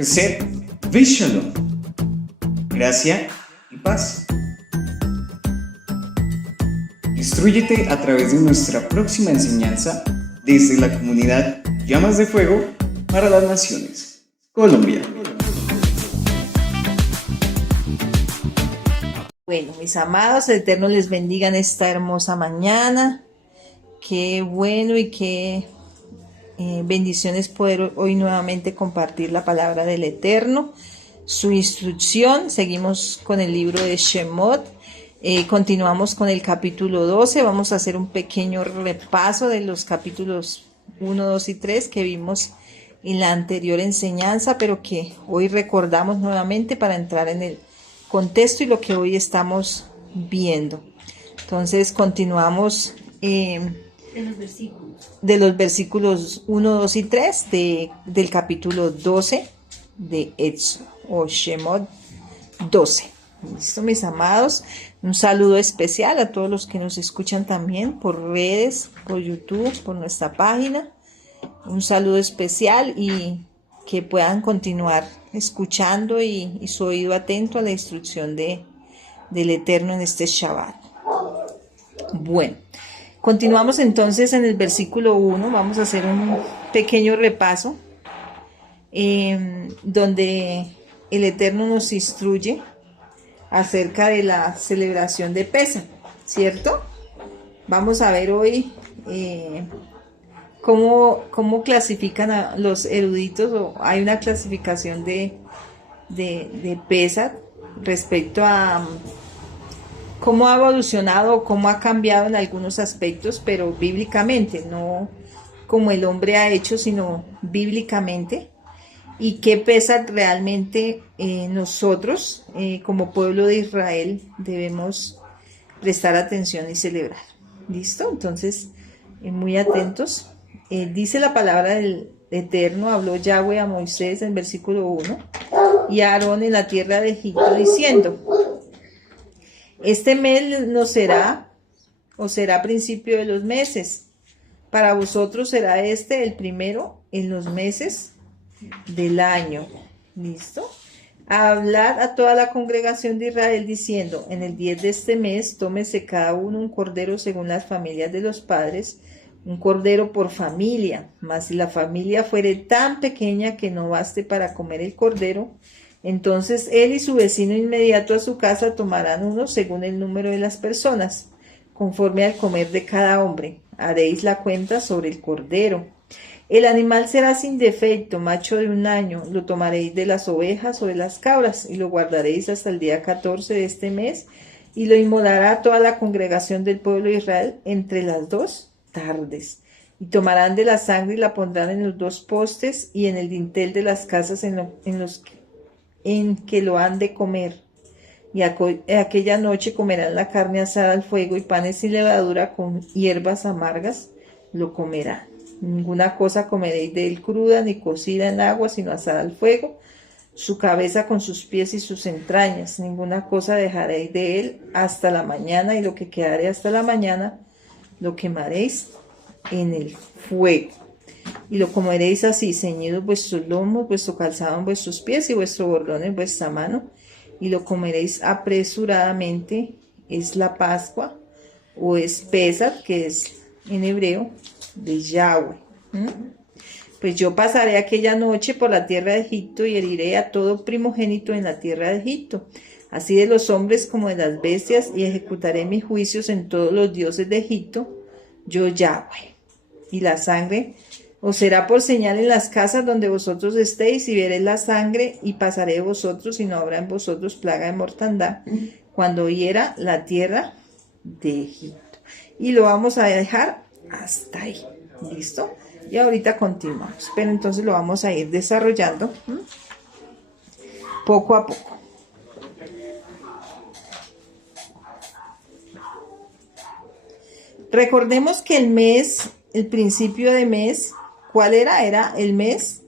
Chesed Vishalom, gracia y paz. Instrúyete a través de nuestra próxima enseñanza desde la comunidad Llamas de Fuego para las Naciones, Colombia. Bueno, mis amados, el Eterno les bendiga en esta hermosa mañana. Qué bueno y qué bendiciones poder hoy nuevamente compartir la palabra del Eterno, su instrucción. Seguimos con el libro de Shemot. Continuamos con el capítulo 12. Vamos a hacer un pequeño repaso de los capítulos 1, 2 y 3 que vimos en la anterior enseñanza, pero que hoy recordamos nuevamente para entrar en el contexto y lo que hoy estamos viendo. Entonces continuamos de los versículos 1, 2 y 3 del capítulo 12 de Éxodo o Shemot 12. ¿Listo, mis amados? Un saludo especial a todos los que nos escuchan también por redes, por YouTube, por nuestra página. Un saludo especial y que puedan continuar escuchando y su oído atento a la instrucción del Eterno en este Shabbat. Bueno, continuamos entonces en el versículo 1. Vamos a hacer un pequeño repaso donde el Eterno nos instruye acerca de la celebración de Pesaj, ¿cierto? Vamos a ver hoy cómo clasifican a los eruditos, o hay una clasificación de Pesaj respecto a cómo ha evolucionado, cómo ha cambiado en algunos aspectos, pero bíblicamente, no como el hombre ha hecho, sino bíblicamente, y qué Pesaj realmente nosotros, como pueblo de Israel, debemos prestar atención y celebrar. ¿Listo? Entonces, muy atentos. Dice la palabra del Eterno, habló Yahweh a Moisés en versículo 1 y a Aarón en la tierra de Egipto diciendo: este mes no será, o será principio de los meses. Para vosotros será este el primero en los meses del año. ¿Listo? Hablad a toda la congregación de Israel diciendo: en el 10 de este mes tómese cada uno un cordero según las familias de los padres, un cordero por familia. Mas si la familia fuere tan pequeña que no baste para comer el cordero, entonces él y su vecino inmediato a su casa tomarán uno según el número de las personas, conforme al comer de cada hombre. Haréis la cuenta sobre el cordero. El animal será sin defecto, macho de 1 año. Lo tomaréis de las ovejas o de las cabras, y lo guardaréis hasta el día 14 de este mes, y lo inmolará toda la congregación del pueblo de Israel entre las 2 tardes. Y tomarán de la sangre y la pondrán en los 2 postes y en el dintel de las casas en que lo han de comer. Y aquella noche comerán la carne asada al fuego, y panes sin levadura con hierbas amargas lo comerán. Ninguna cosa comeréis de él cruda ni cocida en agua, sino asada al fuego, su cabeza con sus pies y sus entrañas. Ninguna cosa dejaréis de él hasta la mañana, y lo que quedare hasta la mañana lo quemaréis en el fuego. Y lo comeréis así, ceñidos vuestros lomos, vuestro calzado en vuestros pies y vuestro bordón en vuestra mano, y lo comeréis apresuradamente. Es la Pascua, o es Pesaj, que es en hebreo de Yahweh. Pues yo pasaré aquella noche por la tierra de Egipto y heriré a todo primogénito en la tierra de Egipto, así de los hombres como de las bestias, y ejecutaré mis juicios en todos los dioses de Egipto, yo Yahweh. Y la sangre os será por señal en las casas donde vosotros estéis, y veréis la sangre, y pasaré de vosotros, y no habrá en vosotros plaga de mortandad cuando hiera la tierra de Egipto. Y lo vamos a dejar hasta ahí. ¿Listo? Y ahorita continuamos, pero entonces lo vamos a ir desarrollando poco a poco. Recordemos que el principio de mes, ¿cuál era? Era el mes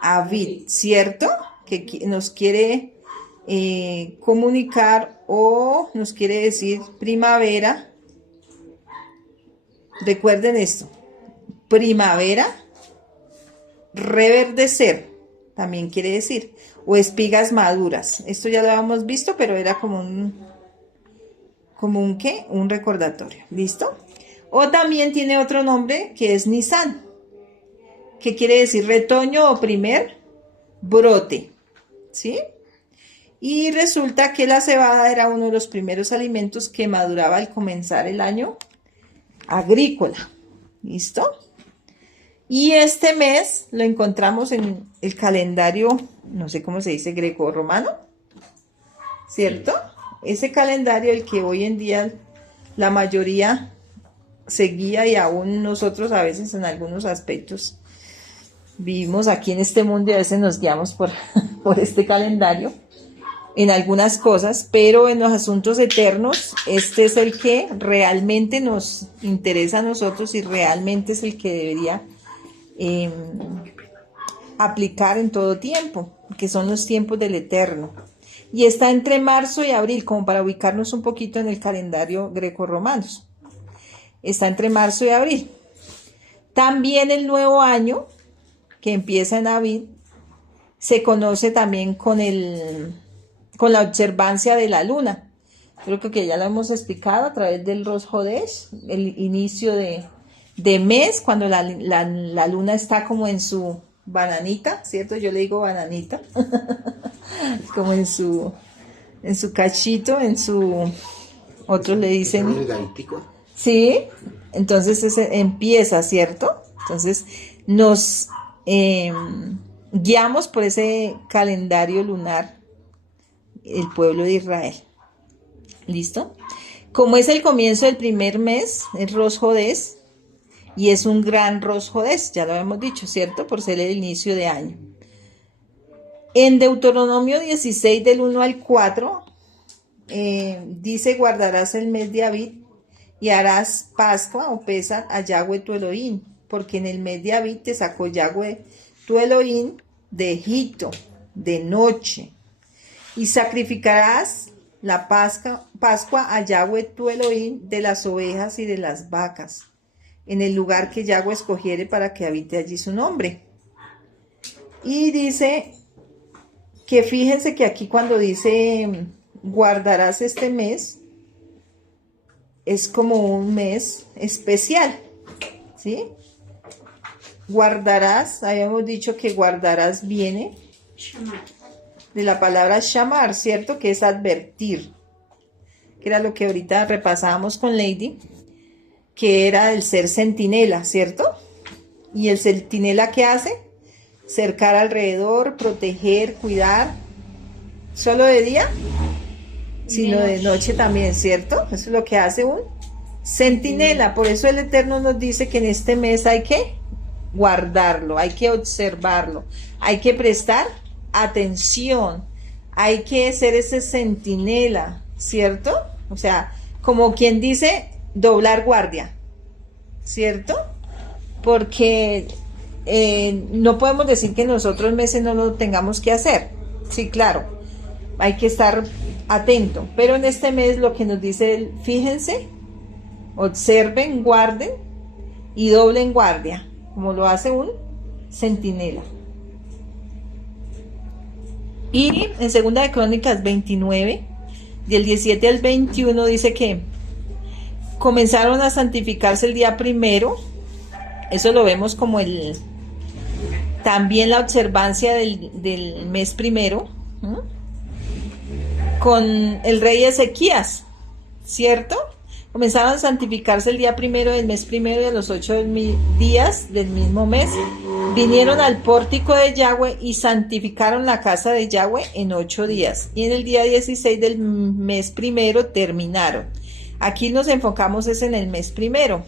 Aviv, ¿cierto? Que nos quiere comunicar, o nos quiere decir primavera. Recuerden esto: primavera, reverdecer, también quiere decir, o espigas maduras. Esto ya lo habíamos visto, pero era como un ¿qué? Un recordatorio, ¿listo? O también tiene otro nombre que es Nisan, que quiere decir retoño o primer brote, ¿sí? Y resulta que la cebada era uno de los primeros alimentos que maduraba al comenzar el año agrícola, ¿listo? Y este mes lo encontramos en el calendario, no sé cómo se dice, greco-romano, ¿cierto? Ese calendario, el que hoy en día la mayoría seguía y aún nosotros a veces en algunos aspectos vivimos aquí en este mundo y a veces nos guiamos por, por este calendario en algunas cosas, pero en los asuntos eternos este es el que realmente nos interesa a nosotros y realmente es el que debería aplicar en todo tiempo, que son los tiempos del eterno. Y está entre marzo y abril, como para ubicarnos un poquito en el calendario greco-romano. Está entre marzo y abril. También el nuevo año, que empieza en abril, se conoce también con la observancia de la luna. Creo que ya lo hemos explicado a través del Rosh Hodesh, el inicio de mes, cuando la luna está como en su bananita, ¿cierto? Yo le digo bananita, como en su cachito, otros le dicen, sí, entonces empieza, ¿cierto? Entonces nos guiamos por ese calendario lunar, el pueblo de Israel, ¿listo? Como es el comienzo del primer mes, es Rosh Hodesh, y es un gran Rosh Hodesh, ya lo hemos dicho, ¿cierto? Por ser el inicio de año. En Deuteronomio 16, del 1 al 4, dice, guardarás el mes de Abib y harás Pascua o Pesach a Yahweh tu Elohim, porque en el mes de Abib te sacó Yahweh tu Elohim de Egipto, de noche. Y sacrificarás la Pascua a Yahweh tu Elohim de las ovejas y de las vacas, en el lugar que Yahweh escogiere para que habite allí su nombre. Y dice que fíjense que aquí cuando dice guardarás este mes, es como un mes especial, ¿sí? Guardarás, habíamos dicho que guardarás viene de la palabra shamar, ¿cierto? Que es advertir, que era lo que ahorita repasábamos con Lady, que era el ser centinela, ¿cierto? Y el centinela, ¿qué hace? Cercar alrededor, proteger, cuidar, solo de día, sino de noche también, ¿cierto? Eso es lo que hace un centinela. Por eso el Eterno nos dice que en este mes hay que guardarlo, hay que observarlo, hay que prestar atención, hay que ser ese centinela, ¿cierto? O sea, como quien dice, doblar guardia, ¿cierto? Porque no podemos decir que nosotros meses no lo tengamos que hacer. Sí, claro, hay que estar atento, pero en este mes lo que nos dice, fíjense, observen, guarden y doblen guardia, como lo hace un centinela. Y en Segunda de Crónicas 29, del 17 al 21, dice que comenzaron a santificarse el día primero. Eso lo vemos como también la observancia del mes primero, ¿sí? Con el rey Ezequías, ¿cierto? Comenzaron a santificarse el día primero del mes primero y a los 8 días del mismo mes vinieron al pórtico de Yahweh y santificaron la casa de Yahweh en 8 días. Y en el día 16 del mes primero terminaron. Aquí nos enfocamos es en el mes primero.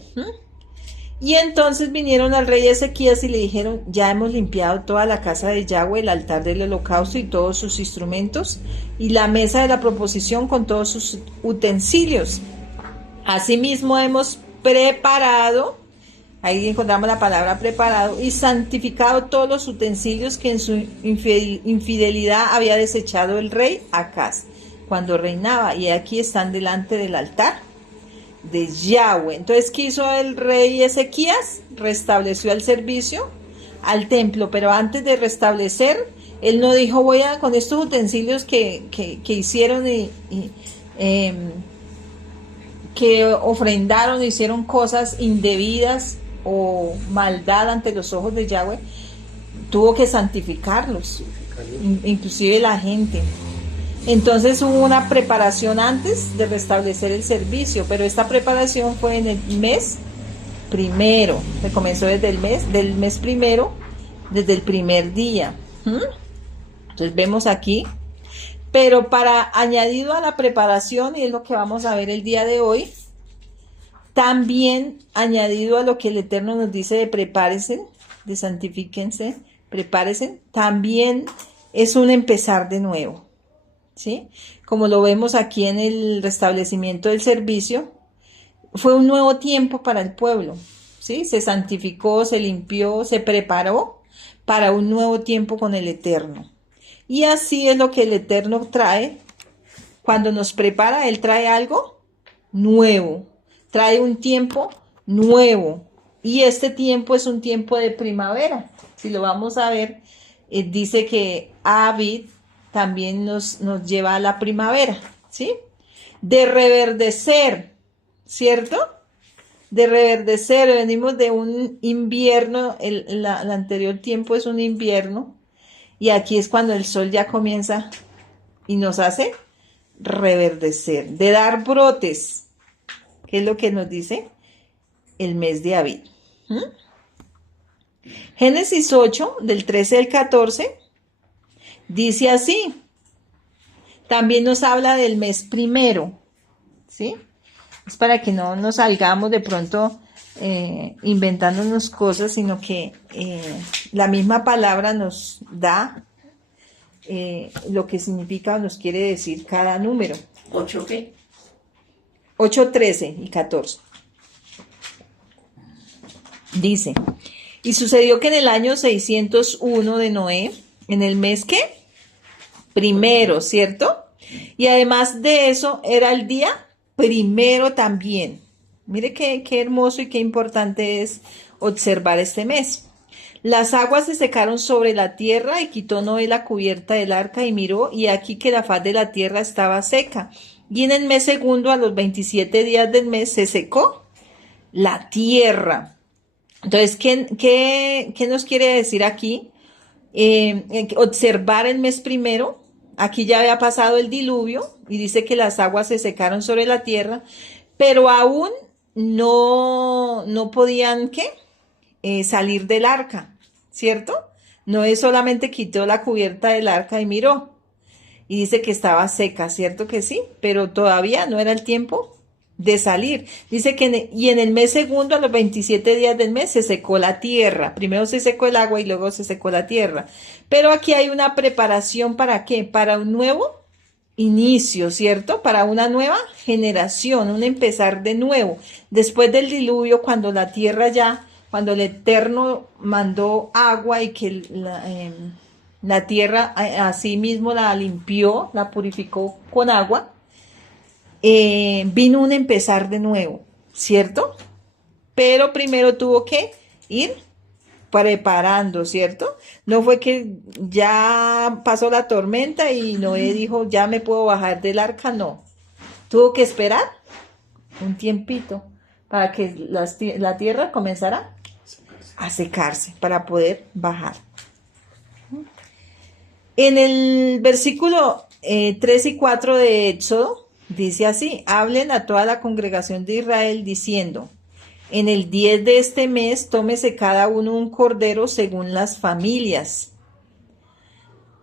Y entonces vinieron al rey Ezequías y le dijeron, ya hemos limpiado toda la casa de Yahweh, el altar del holocausto y todos sus instrumentos, y la mesa de la proposición con todos sus utensilios. Asimismo hemos preparado, ahí encontramos la palabra preparado, y santificado todos los utensilios que en su infidelidad había desechado el rey Acaz cuando reinaba, y aquí están delante del altar de Yahweh. Entonces, ¿qué hizo el rey Ezequías? Restableció el servicio al templo, pero antes de restablecer, Él no dijo, voy a, con estos utensilios que hicieron que ofrendaron, hicieron cosas indebidas o maldad ante los ojos de Yahweh, tuvo que santificarlos, inclusive la gente. Entonces hubo una preparación antes de restablecer el servicio, pero esta preparación fue en el mes primero, se comenzó desde del mes primero, desde el primer día. Entonces vemos aquí, pero para añadido a la preparación, y es lo que vamos a ver el día de hoy, también añadido a lo que el Eterno nos dice de prepárense, de santifíquense, prepárense, también es un empezar de nuevo. ¿Sí? Como lo vemos aquí en el restablecimiento del servicio, fue un nuevo tiempo para el pueblo, ¿sí? Se santificó, se limpió, se preparó para un nuevo tiempo con el Eterno. Y así es lo que el Eterno trae. Cuando nos prepara, Él trae algo nuevo, trae un tiempo nuevo. Y este tiempo es un tiempo de primavera. Si lo vamos a ver, dice que Abid también nos lleva a la primavera, ¿sí? De reverdecer, ¿cierto? De reverdecer, venimos de un invierno, el anterior tiempo es un invierno, y aquí es cuando el sol ya comienza y nos hace reverdecer, de dar brotes, que es lo que nos dice el mes de Abid. Génesis 8, del 13 al 14, dice así, también nos habla del mes primero, ¿sí? Es para que no nos salgamos de pronto inventándonos cosas, sino que la misma palabra nos da lo que significa o nos quiere decir cada número. ¿8 qué? 8, 13 y 14. Dice, y sucedió que en el año 601 de Noé, en el mes ¿qué? Primero, ¿cierto? Y además de eso, era el día primero también. Mire qué hermoso y qué importante es observar este mes. Las aguas se secaron sobre la tierra y quitó Noé la cubierta del arca y miró, y aquí que la faz de la tierra estaba seca. Y en el mes segundo, a los 27 días del mes, se secó la tierra. Entonces, ¿qué nos quiere decir aquí? Observar el mes primero. Aquí ya había pasado el diluvio y dice que las aguas se secaron sobre la tierra, pero aún no podían salir del arca, ¿cierto? Noé solamente quitó la cubierta del arca y miró, y dice que estaba seca, ¿cierto que sí? Pero todavía no era el tiempo de salir. Dice que y en el mes segundo, a los 27 días del mes, se secó la tierra. Primero se secó el agua y luego se secó la tierra. Pero aquí hay una preparación, ¿para qué? Para un nuevo inicio, ¿cierto? Para una nueva generación, un empezar de nuevo. Después del diluvio, cuando la tierra cuando el Eterno mandó agua y que la tierra así mismo la limpió, la purificó con agua, vino un empezar de nuevo, ¿cierto? Pero primero tuvo que ir preparando, ¿cierto? No fue que ya pasó la tormenta y Noé dijo, ya me puedo bajar del arca, no. Tuvo que esperar un tiempito para que la tierra comenzara a secarse para poder bajar. En el versículo 3 y 4 de Éxodo, dice así, hablen a toda la congregación de Israel diciendo, en el 10 de este mes tómese cada uno un cordero según las familias.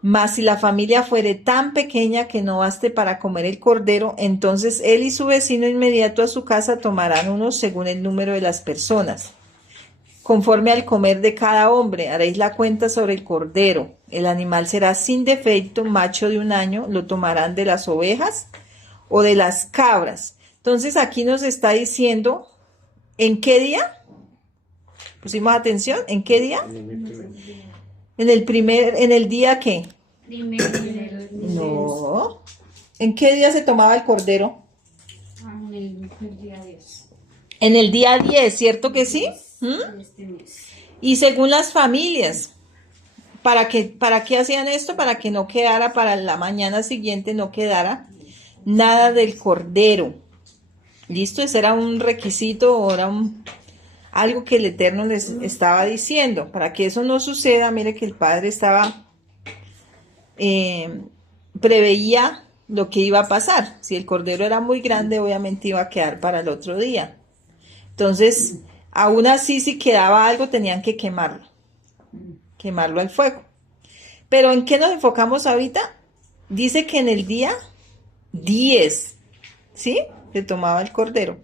Mas si la familia fuere tan pequeña que no baste para comer el cordero, entonces él y su vecino inmediato a su casa tomarán uno según el número de las personas. Conforme al comer de cada hombre, haréis la cuenta sobre el cordero. El animal será sin defecto, macho de 1 año, lo tomarán de las ovejas o de las cabras. Entonces aquí nos está diciendo, ¿en qué día? ¿Pusimos atención? ¿En qué día? ¿En el día qué? Primero. No. ¿En qué día se tomaba el cordero? En el día 10. En el día 10, ¿cierto que sí? De este mes. Y según las familias, ¿Para qué hacían esto? Para que no quedara, para la mañana siguiente no quedara nada del cordero. ¿Listo? Ese era un requisito, o era algo que el Eterno les estaba diciendo. Para que eso no suceda, mire que el Padre preveía lo que iba a pasar. Si el cordero era muy grande, obviamente iba a quedar para el otro día. Entonces, aún así, si quedaba algo, tenían que quemarlo al fuego. Pero ¿en qué nos enfocamos ahorita? Dice que en el día 10, ¿sí? Se tomaba el cordero.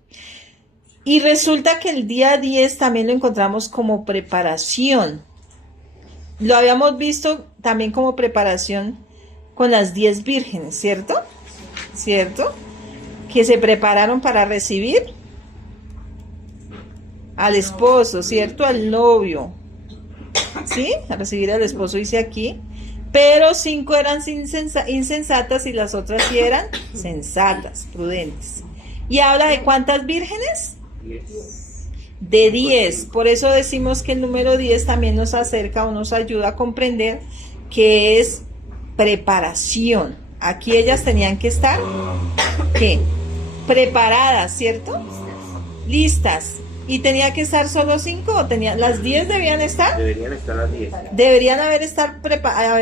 Y resulta que el día 10 también lo encontramos como preparación. Lo habíamos visto también como preparación con las 10 vírgenes, ¿cierto? ¿Cierto? Que se prepararon para recibir al esposo, ¿cierto? Al novio. ¿Sí? A recibir al esposo dice aquí. Pero 5 eran insensatas y las otras sí eran sensatas, prudentes. ¿Y habla de cuántas vírgenes? De 10. Por eso decimos que el número 10 también nos acerca o nos ayuda a comprender que es preparación. Aquí ellas tenían que estar, ¿qué? Preparadas, ¿cierto? Listas. ¿Y tenía que estar solo 5 o las 10 debían estar? Deberían estar las 10. Deberían haber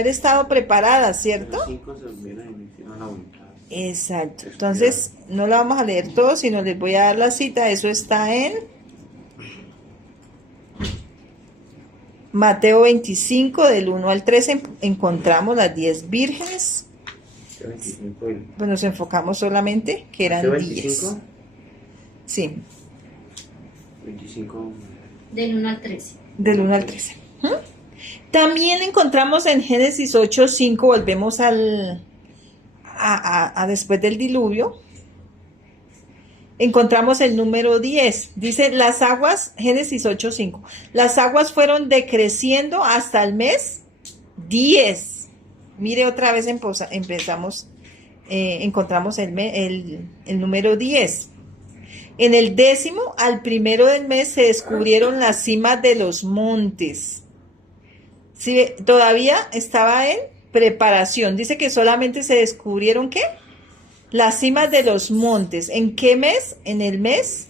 estado preparadas, ¿cierto? 5 se hubieran la voluntad. Exacto. Entonces, no lo vamos a leer todo, sino les voy a dar la cita. Eso está en Mateo 25, del 1 al 13. Encontramos las 10 vírgenes. Pues nos enfocamos solamente que eran 10. Sí. 25. Del 1 al 13. Del 1 al 13. También encontramos en Génesis 8:5, volvemos a después del diluvio. Encontramos el número 10. Dice, las aguas, Génesis 8:5, las aguas fueron decreciendo hasta el mes 10. Mire, otra vez encontramos el número 10. En el 10º al 1 del mes se descubrieron las cimas de los montes. Sí, todavía estaba en preparación. Dice que solamente se descubrieron, ¿qué? Las cimas de los montes. ¿En qué mes? En el mes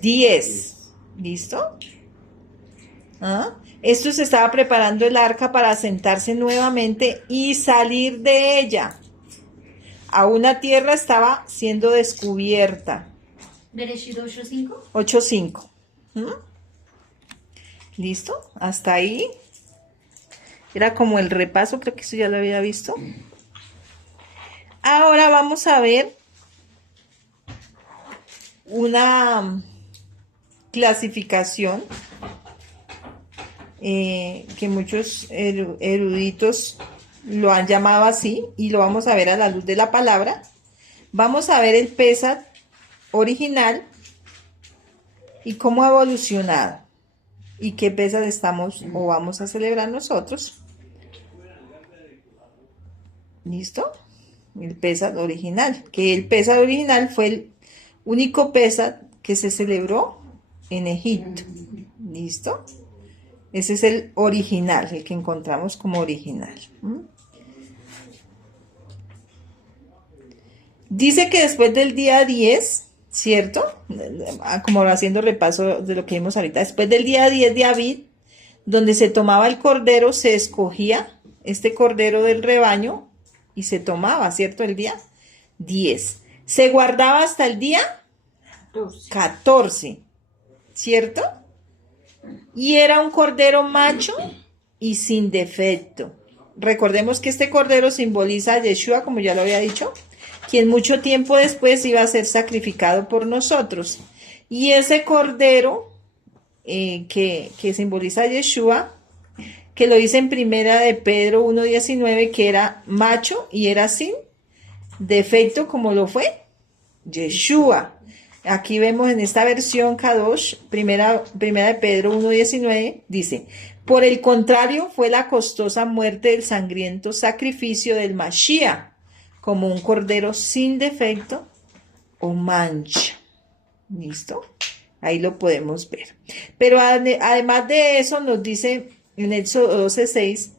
10. ¿Listo? Esto se estaba preparando el arca para sentarse nuevamente y salir de ella. Aún la tierra estaba siendo descubierta. Bereshit 8:5. 8:5. ¿Listo? Hasta ahí. Era como el repaso, creo que eso ya lo había visto. Ahora vamos a ver una clasificación que muchos eruditos lo han llamado así, y lo vamos a ver a la luz de la palabra. Vamos a ver el Pesach original y cómo ha evolucionado y qué Pesach estamos o vamos a celebrar nosotros. ¿Listo? El Pesach original, que el Pesach original fue el único Pesach que se celebró en Egipto. ¿Listo? Ese es el original, el que encontramos como original. Dice que después del día 10, ¿cierto? Como haciendo repaso de lo que vimos ahorita, después del día 10 de Abid, donde se tomaba el cordero, se escogía este cordero del rebaño y se tomaba, ¿cierto? El día 10. Se guardaba hasta el día 14, ¿cierto? Y era un cordero macho y sin defecto. Recordemos que este cordero simboliza a Yeshua, como ya lo había dicho, quien mucho tiempo después iba a ser sacrificado por nosotros. Y ese cordero que simboliza a Yeshua, que lo dice en primera de Pedro 1:19, que era macho y era sin defecto, como lo fue Yeshua. Aquí vemos en esta versión Kadosh, primera de Pedro 1:19, dice: por el contrario, fue la costosa muerte del sangriento sacrificio del Mashiach, como un cordero sin defecto o mancha. ¿Listo? Ahí lo podemos ver. Pero además de eso nos dice en Éxodo 12:6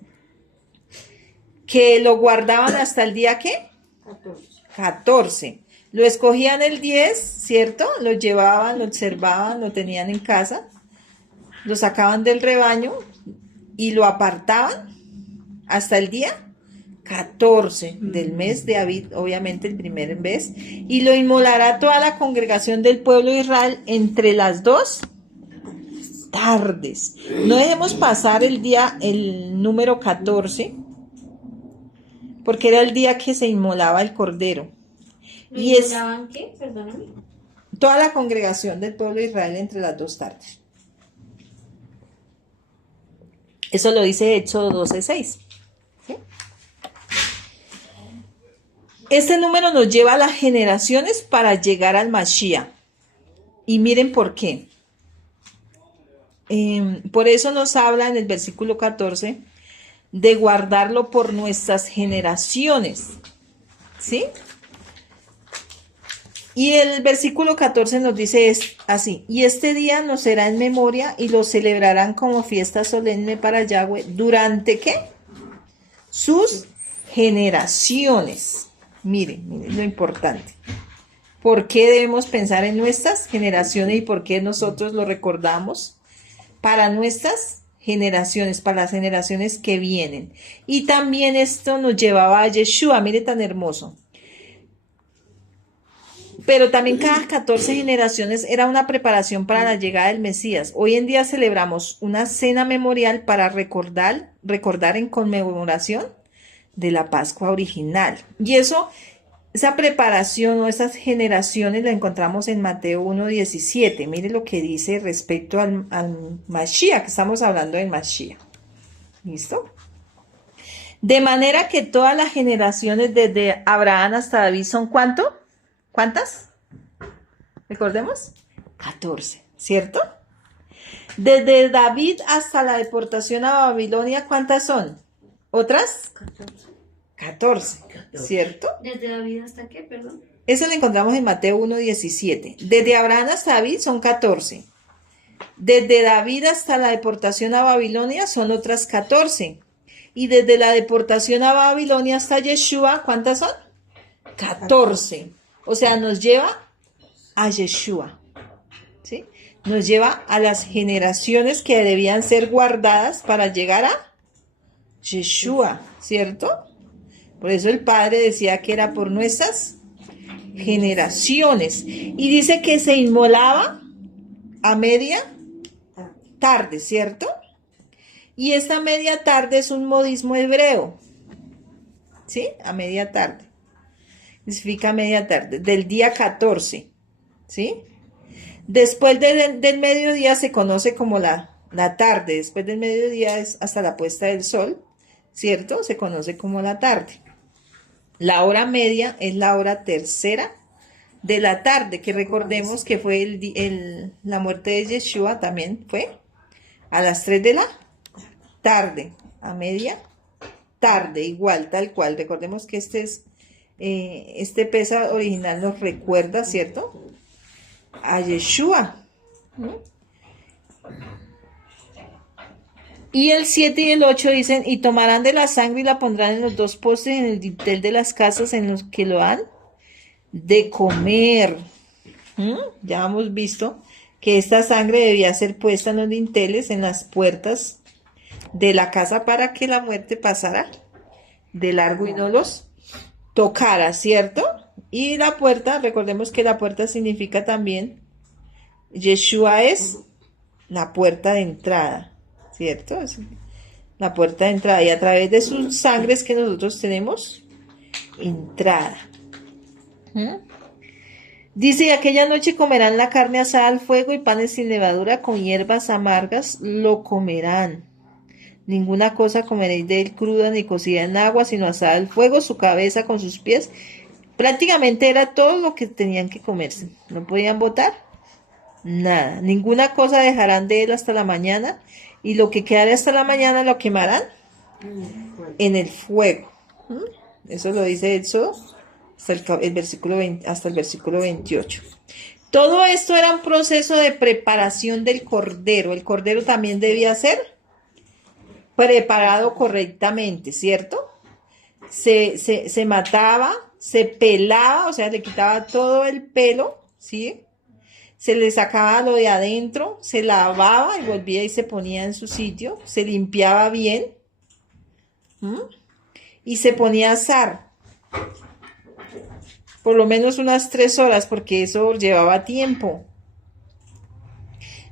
que lo guardaban hasta el día ¿qué? 14. Lo escogían el 10, ¿cierto? Lo llevaban, lo observaban, lo tenían en casa, lo sacaban del rebaño y lo apartaban hasta el día 14 del mes de Abib, obviamente el primer mes, y lo inmolará toda la congregación del pueblo de Israel entre las 2 tardes. No dejemos pasar el número 14, porque era el día que se inmolaba el cordero. ¿Lo Y es inmolaban qué? Perdóname. toda la congregación del pueblo de Israel entre las 2 tardes. Eso lo dice Éxodo 12:6. ¿Sí? Este número nos lleva a las generaciones para llegar al Mashiach. Y miren por qué. Por eso nos habla en el versículo 14 de guardarlo por nuestras generaciones. ¿Sí? Y el versículo 14 nos dice así: y este día nos será en memoria y lo celebrarán como fiesta solemne para Yahweh durante ¿qué? Sus generaciones. Miren lo importante. ¿Por qué debemos pensar en nuestras generaciones y por qué nosotros lo recordamos? Para nuestras generaciones, para las generaciones que vienen. Y también esto nos llevaba a Yeshua, mire tan hermoso. Pero también cada 14 generaciones era una preparación para la llegada del Mesías. Hoy en día celebramos una cena memorial para recordar en conmemoración de la Pascua original. Y esa preparación o esas generaciones la encontramos en Mateo 1:17. Mire lo que dice respecto al Mashiach, que estamos hablando del Mashiach. ¿Listo? De manera que todas las generaciones desde Abraham hasta David son ¿cuánto? ¿Cuántas? Recordemos. 14, ¿cierto? Desde David hasta la deportación a Babilonia, ¿cuántas son? ¿Otras? 14, ¿cierto? ¿Desde David hasta qué, perdón? Eso lo encontramos en Mateo 1:17. Desde Abraham hasta David son 14. Desde David hasta la deportación a Babilonia son otras 14. Y desde la deportación a Babilonia hasta Yeshua, ¿cuántas son? 14. O sea, nos lleva a Yeshua, ¿sí? Nos lleva a las generaciones que debían ser guardadas para llegar a Yeshua, ¿cierto? Por eso el Padre decía que era por nuestras generaciones. Y dice que se inmolaba a media tarde, ¿cierto? Y esta media tarde es un modismo hebreo, ¿sí? A media tarde. Significa media tarde, del día 14, ¿sí? Después del mediodía se conoce como la tarde. Después del mediodía es hasta la puesta del sol, ¿cierto? Se conoce como la tarde. La hora media es la hora tercera de la tarde, que recordemos que fue la muerte de Yeshua, también fue a las 3 de la tarde, a media tarde, igual, tal cual. Recordemos que este Pesaj original nos recuerda, ¿cierto?, a Yeshua. Y el 7 y el 8 dicen: y tomarán de la sangre y la pondrán en los 2 postes en el dintel de las casas en los que lo han de comer. Ya hemos visto que esta sangre debía ser puesta en los dinteles, en las puertas de la casa, para que la muerte pasara de largo y no los tocara, ¿cierto? Y la puerta, recordemos que la puerta significa también, Yeshua es la puerta de entrada, ¿cierto? Es la puerta de entrada, y a través de sus sangres que nosotros tenemos entrada. Dice: y aquella noche comerán la carne asada al fuego y panes sin levadura con hierbas amargas lo comerán. Ninguna cosa comeréis de él cruda ni cocida en agua, sino asada al fuego, su cabeza con sus pies. Prácticamente era todo lo que tenían que comerse. No podían botar nada. Ninguna cosa dejarán de él hasta la mañana, y lo que quedare hasta la mañana lo quemarán en el fuego. Eso lo dice Éxodo hasta el versículo 20, hasta el versículo 28. Todo esto era un proceso de preparación del cordero. El cordero también debía ser preparado correctamente, ¿cierto? se mataba, se pelaba, o sea, le quitaba todo el pelo, ¿sí? Se le sacaba lo de adentro, se lavaba y volvía y se ponía en su sitio, se limpiaba bien, ¿m? Y se ponía a asar, por lo menos unas 3 horas, porque eso llevaba tiempo.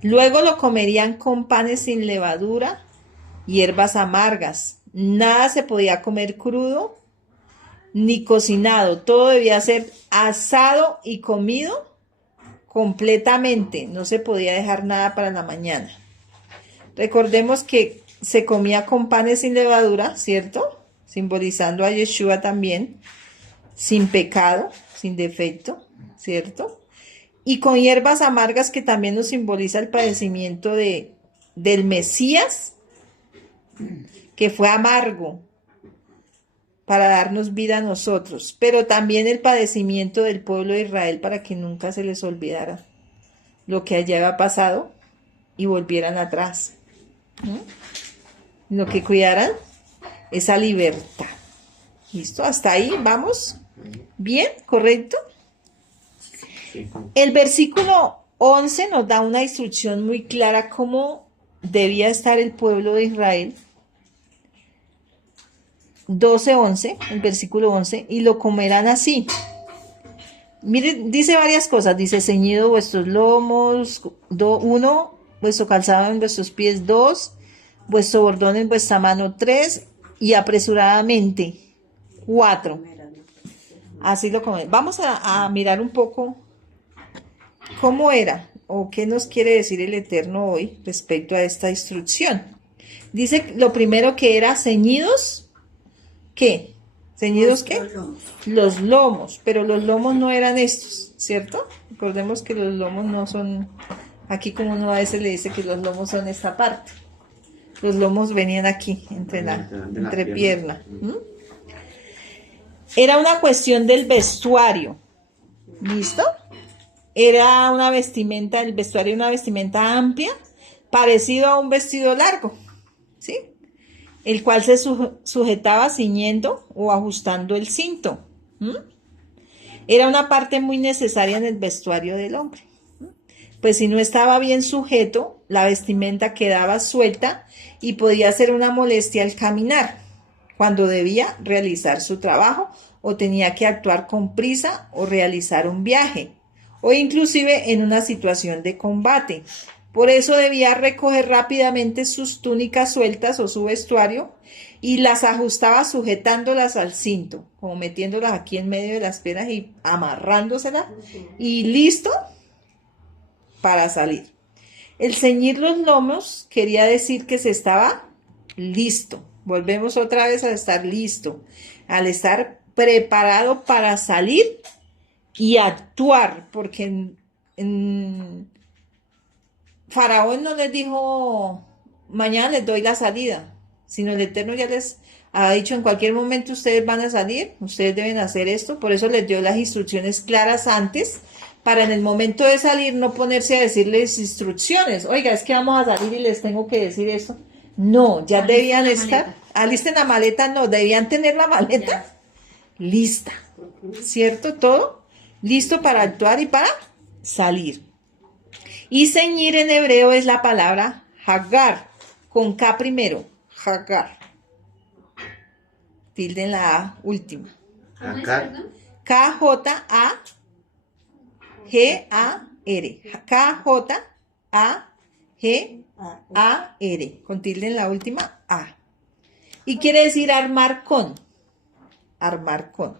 Luego lo comerían con panes sin levadura, hierbas amargas. Nada se podía comer crudo ni cocinado. Todo debía ser asado y comido completamente. No se podía dejar nada para la mañana. Recordemos que se comía con panes sin levadura, ¿cierto? Simbolizando a Yeshua también, sin pecado, sin defecto, ¿cierto? Y con hierbas amargas, que también nos simboliza el padecimiento del Mesías, que fue amargo para darnos vida a nosotros, pero también el padecimiento del pueblo de Israel para que nunca se les olvidara lo que allá había pasado y volvieran atrás, ¿no? Lo que cuidaran esa libertad. ¿Listo? Hasta ahí, ¿vamos? ¿Bien? ¿Correcto? Sí. El versículo 11 nos da una instrucción muy clara cómo debía estar el pueblo de Israel. 12:11, el versículo 11, y lo comerán así. Mire, dice varias cosas, dice: ceñido vuestros lomos, 1, vuestro calzado en vuestros pies, 2, vuestro bordón en vuestra mano, 3, y apresuradamente, 4. Así lo comen. Vamos a mirar un poco cómo era o qué nos quiere decir el Eterno hoy respecto a esta instrucción. Dice lo primero que era ceñidos. ¿Qué? ¿Ceñidos qué? Los lomos, pero los lomos no eran estos, ¿cierto? Recordemos que los lomos no son, aquí como uno a veces le dice que los lomos son esta parte. Los lomos venían aquí, entre pierna. ¿Mm? Era una cuestión del vestuario, ¿listo? Era una vestimenta, el vestuario era una vestimenta amplia, parecido a un vestido largo, ¿sí? El cual se sujetaba ciñendo o ajustando el cinto. Era una parte muy necesaria en el vestuario del hombre. Pues si no estaba bien sujeto, la vestimenta quedaba suelta y podía ser una molestia al caminar, cuando debía realizar su trabajo o tenía que actuar con prisa o realizar un viaje, o inclusive en una situación de combate. Por eso debía recoger rápidamente sus túnicas sueltas o su vestuario y las ajustaba sujetándolas al cinto, como metiéndolas aquí en medio de las piernas y amarrándoselas y listo para salir. El ceñir los lomos quería decir que se estaba listo. Volvemos otra vez a estar listo, al estar preparado para salir y actuar, porque Faraón no les dijo: mañana les doy la salida, sino el Eterno ya les ha dicho: en cualquier momento ustedes van a salir, ustedes deben hacer esto. Por eso les dio las instrucciones claras antes, para en el momento de salir no ponerse a decirles instrucciones: oiga, es que vamos a salir y les tengo que decir esto. No, ya debían estar, alisten la maleta, no, debían tener la maleta lista, ¿cierto? Todo listo para actuar y para salir. Y ceñir en hebreo es la palabra hagar, con K primero, hagar. Tilde en la A última. ¿Cómo es, Acá. perdón? K-J-A-G-A-R. K-J-A-G-A-R. Con tilde en la última A. Y quiere decir armar con. Armar con.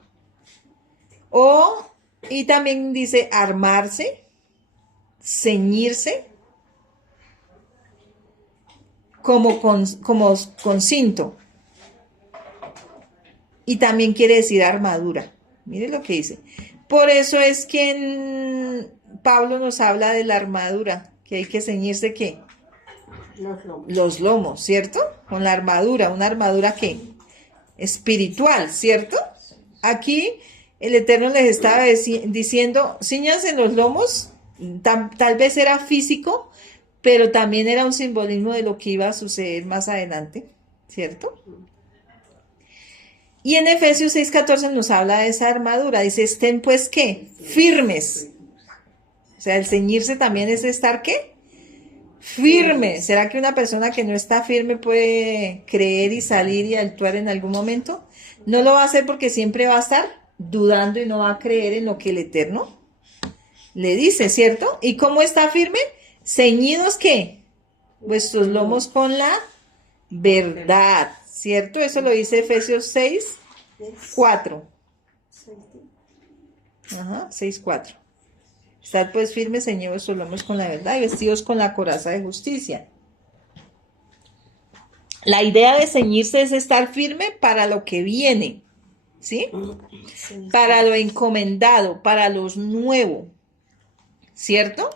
Y también dice armarse, ceñirse, como con cinto. Y también quiere decir armadura. Mire lo que dice. Por eso es que Pablo nos habla de la armadura, que hay que ceñirse ¿qué? Los lomos, ¿cierto? Con la armadura, una armadura ¿qué? Espiritual, ¿cierto? Aquí el Eterno les estaba diciendo: cíñanse los lomos. Tal vez era físico, pero también era un simbolismo de lo que iba a suceder más adelante, ¿cierto? Y en Efesios 6:14 nos habla de esa armadura. Dice, estén pues, ¿qué? Firmes. O sea, el ceñirse también es estar, ¿qué? Firme. ¿Será que una persona que no está firme puede creer y salir y actuar en algún momento? No lo va a hacer porque siempre va a estar dudando y no va a creer en lo que el Eterno le dice, ¿cierto? ¿Y cómo está firme? Ceñidos, ¿qué? Vuestros lomos con la verdad, ¿cierto? Eso lo dice Efesios 6:4. Ajá, 6:4. Estad pues firmes, ceñidos vuestros lomos con la verdad y vestidos con la coraza de justicia. La idea de ceñirse es estar firme para lo que viene, ¿sí? Para lo encomendado, para lo nuevo, ¿cierto?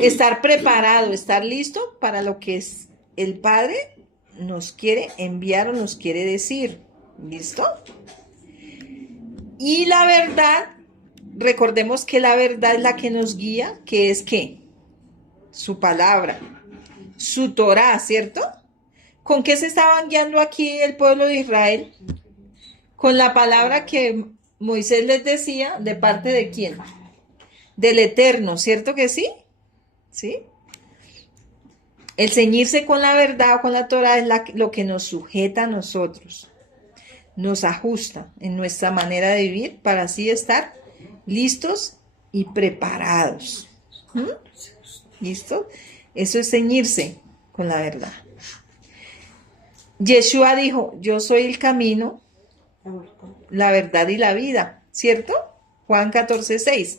Estar preparado, estar listo para lo que el Padre nos quiere enviar o nos quiere decir. ¿Listo? Y la verdad, recordemos que la verdad es la que nos guía, que es ¿qué? Su palabra, su Torá, ¿cierto? ¿Con qué se estaban guiando aquí el pueblo de Israel? Con la palabra que Moisés les decía, ¿de parte de quién? Del Eterno, ¿cierto que sí? ¿Sí? El ceñirse con la verdad o con la Torah es lo que nos sujeta a nosotros, nos ajusta en nuestra manera de vivir para así estar listos y preparados. ¿Listo? Eso es ceñirse con la verdad. Yeshua dijo, yo soy el camino, la verdad y la vida, ¿cierto? Juan 14:6.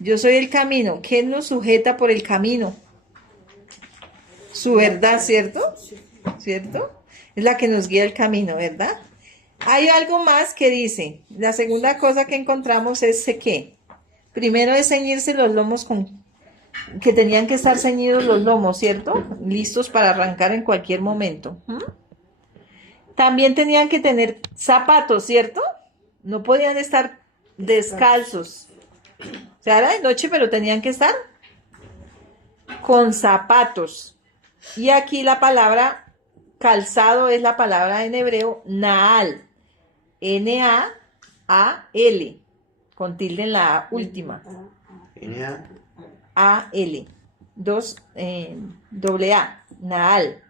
Yo soy el camino. ¿Quién nos sujeta por el camino? Su verdad, ¿cierto? ¿Cierto? Es la que nos guía el camino, ¿verdad? Hay algo más que dice. La segunda cosa que encontramos es ¿qué? Primero es ceñirse los lomos que tenían que estar ceñidos los lomos, ¿cierto? Listos para arrancar en cualquier momento. También tenían que tener zapatos, ¿cierto? No podían estar descalzos. O sea, era de noche, pero tenían que estar con zapatos. Y aquí la palabra calzado es la palabra en hebreo Naal. N-A-A-L. Con tilde en la A última. A-L. Doble A. Naal.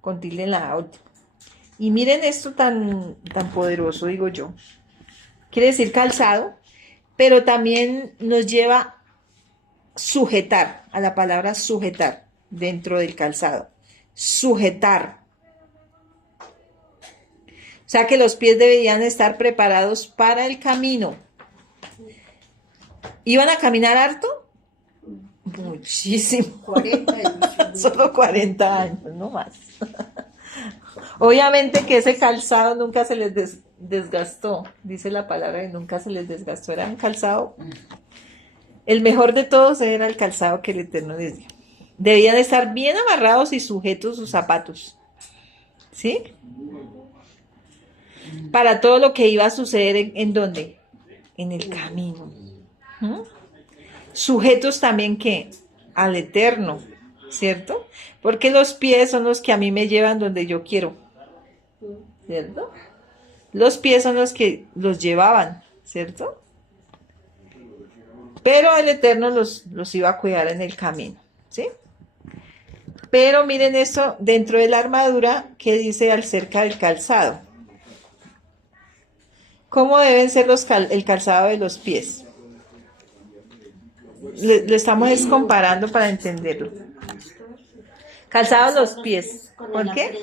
Con tilde en la A última. Y miren esto tan poderoso, digo yo. Quiere decir calzado, pero también nos lleva a sujetar, a la palabra sujetar, dentro del calzado. Sujetar. O sea que los pies deberían estar preparados para el camino. ¿Iban a caminar harto? Muchísimo. 40 años. Solo 40 años, no más. Obviamente que ese calzado nunca se les desgastó, dice la palabra que nunca se les desgastó, era un calzado, el mejor de todos era el calzado que el Eterno les dio. Debían estar bien amarrados y sujetos sus zapatos, ¿sí? Para todo lo que iba a suceder, ¿en dónde? En el camino. Sujetos también, ¿qué? Al Eterno, ¿cierto? Porque los pies son los que a mí me llevan donde yo quiero, ¿cierto? Los pies son los que los llevaban, ¿cierto? Pero el Eterno los iba a cuidar en el camino, ¿sí? Pero miren esto, dentro de la armadura, ¿qué dice acerca del calzado? ¿Cómo deben ser el calzado de los pies? Lo estamos comparando para entenderlo. Calzado de los pies. ¿Por qué?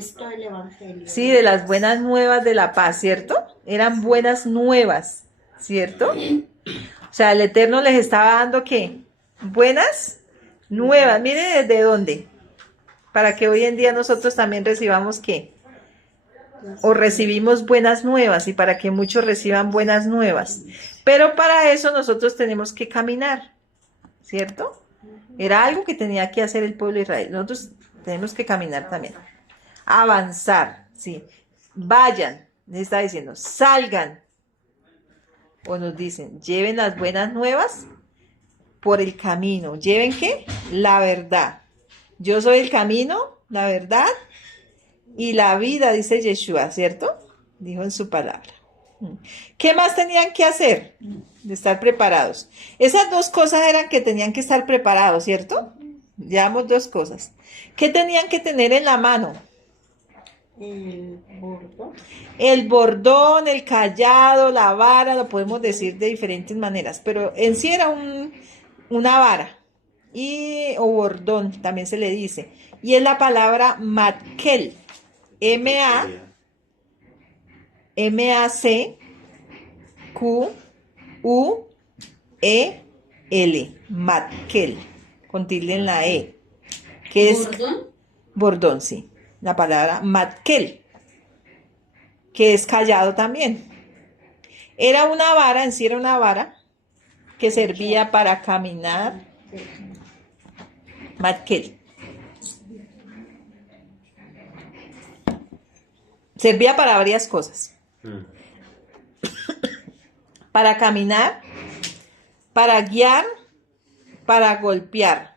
Sí, de las buenas nuevas de la paz, ¿cierto? Eran buenas nuevas, ¿cierto? O sea, el Eterno les estaba dando ¿qué? Buenas nuevas. Miren desde dónde. Para que hoy en día nosotros también recibamos ¿qué? O recibimos buenas nuevas y para que muchos reciban buenas nuevas. Pero para eso nosotros tenemos que caminar, ¿cierto? Era algo que tenía que hacer el pueblo de Israel. Nosotros tenemos que caminar también. Avanzar, ¿sí? Vayan, les está diciendo, salgan. O nos dicen, lleven las buenas nuevas por el camino. ¿Lleven qué? La verdad. Yo soy el camino, la verdad y la vida, dice Yeshua, ¿cierto? dijo en su palabra. ¿Qué más tenían que hacer? De estar preparados. Esas dos cosas eran que tenían que estar preparados, ¿cierto? Llevamos dos cosas. ¿Qué tenían que tener en la mano? El bordón, el cayado, la vara, lo podemos decir de diferentes maneras, pero en sí era una vara o bordón, también se le dice. Y es la palabra matkel, M-A-C-Q-U-E-L, matkel, con tilde en la E, que es ¿Bordón? bordón, sí. La palabra matkel, que es callado también. Era una vara, en sí era una vara que servía para caminar. Matkel. Servía para varias cosas. Para caminar, para guiar, para golpear.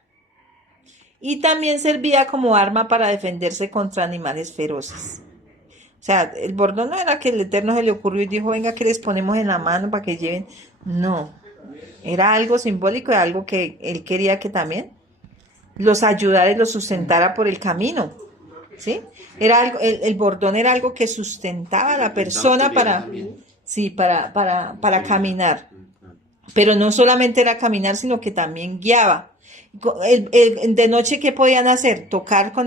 Y también servía como arma para defenderse contra animales feroces. O sea, el bordón no era que el Eterno se le ocurrió y dijo, venga, que les ponemos en la mano para que lleven. No, era algo simbólico de algo que él quería que también los ayudara y los sustentara por el camino. ¿Sí? Era algo, el bordón era algo que sustentaba a la persona para caminar. Pero no solamente era caminar, sino que también guiaba. De noche, ¿qué podían hacer? Tocar con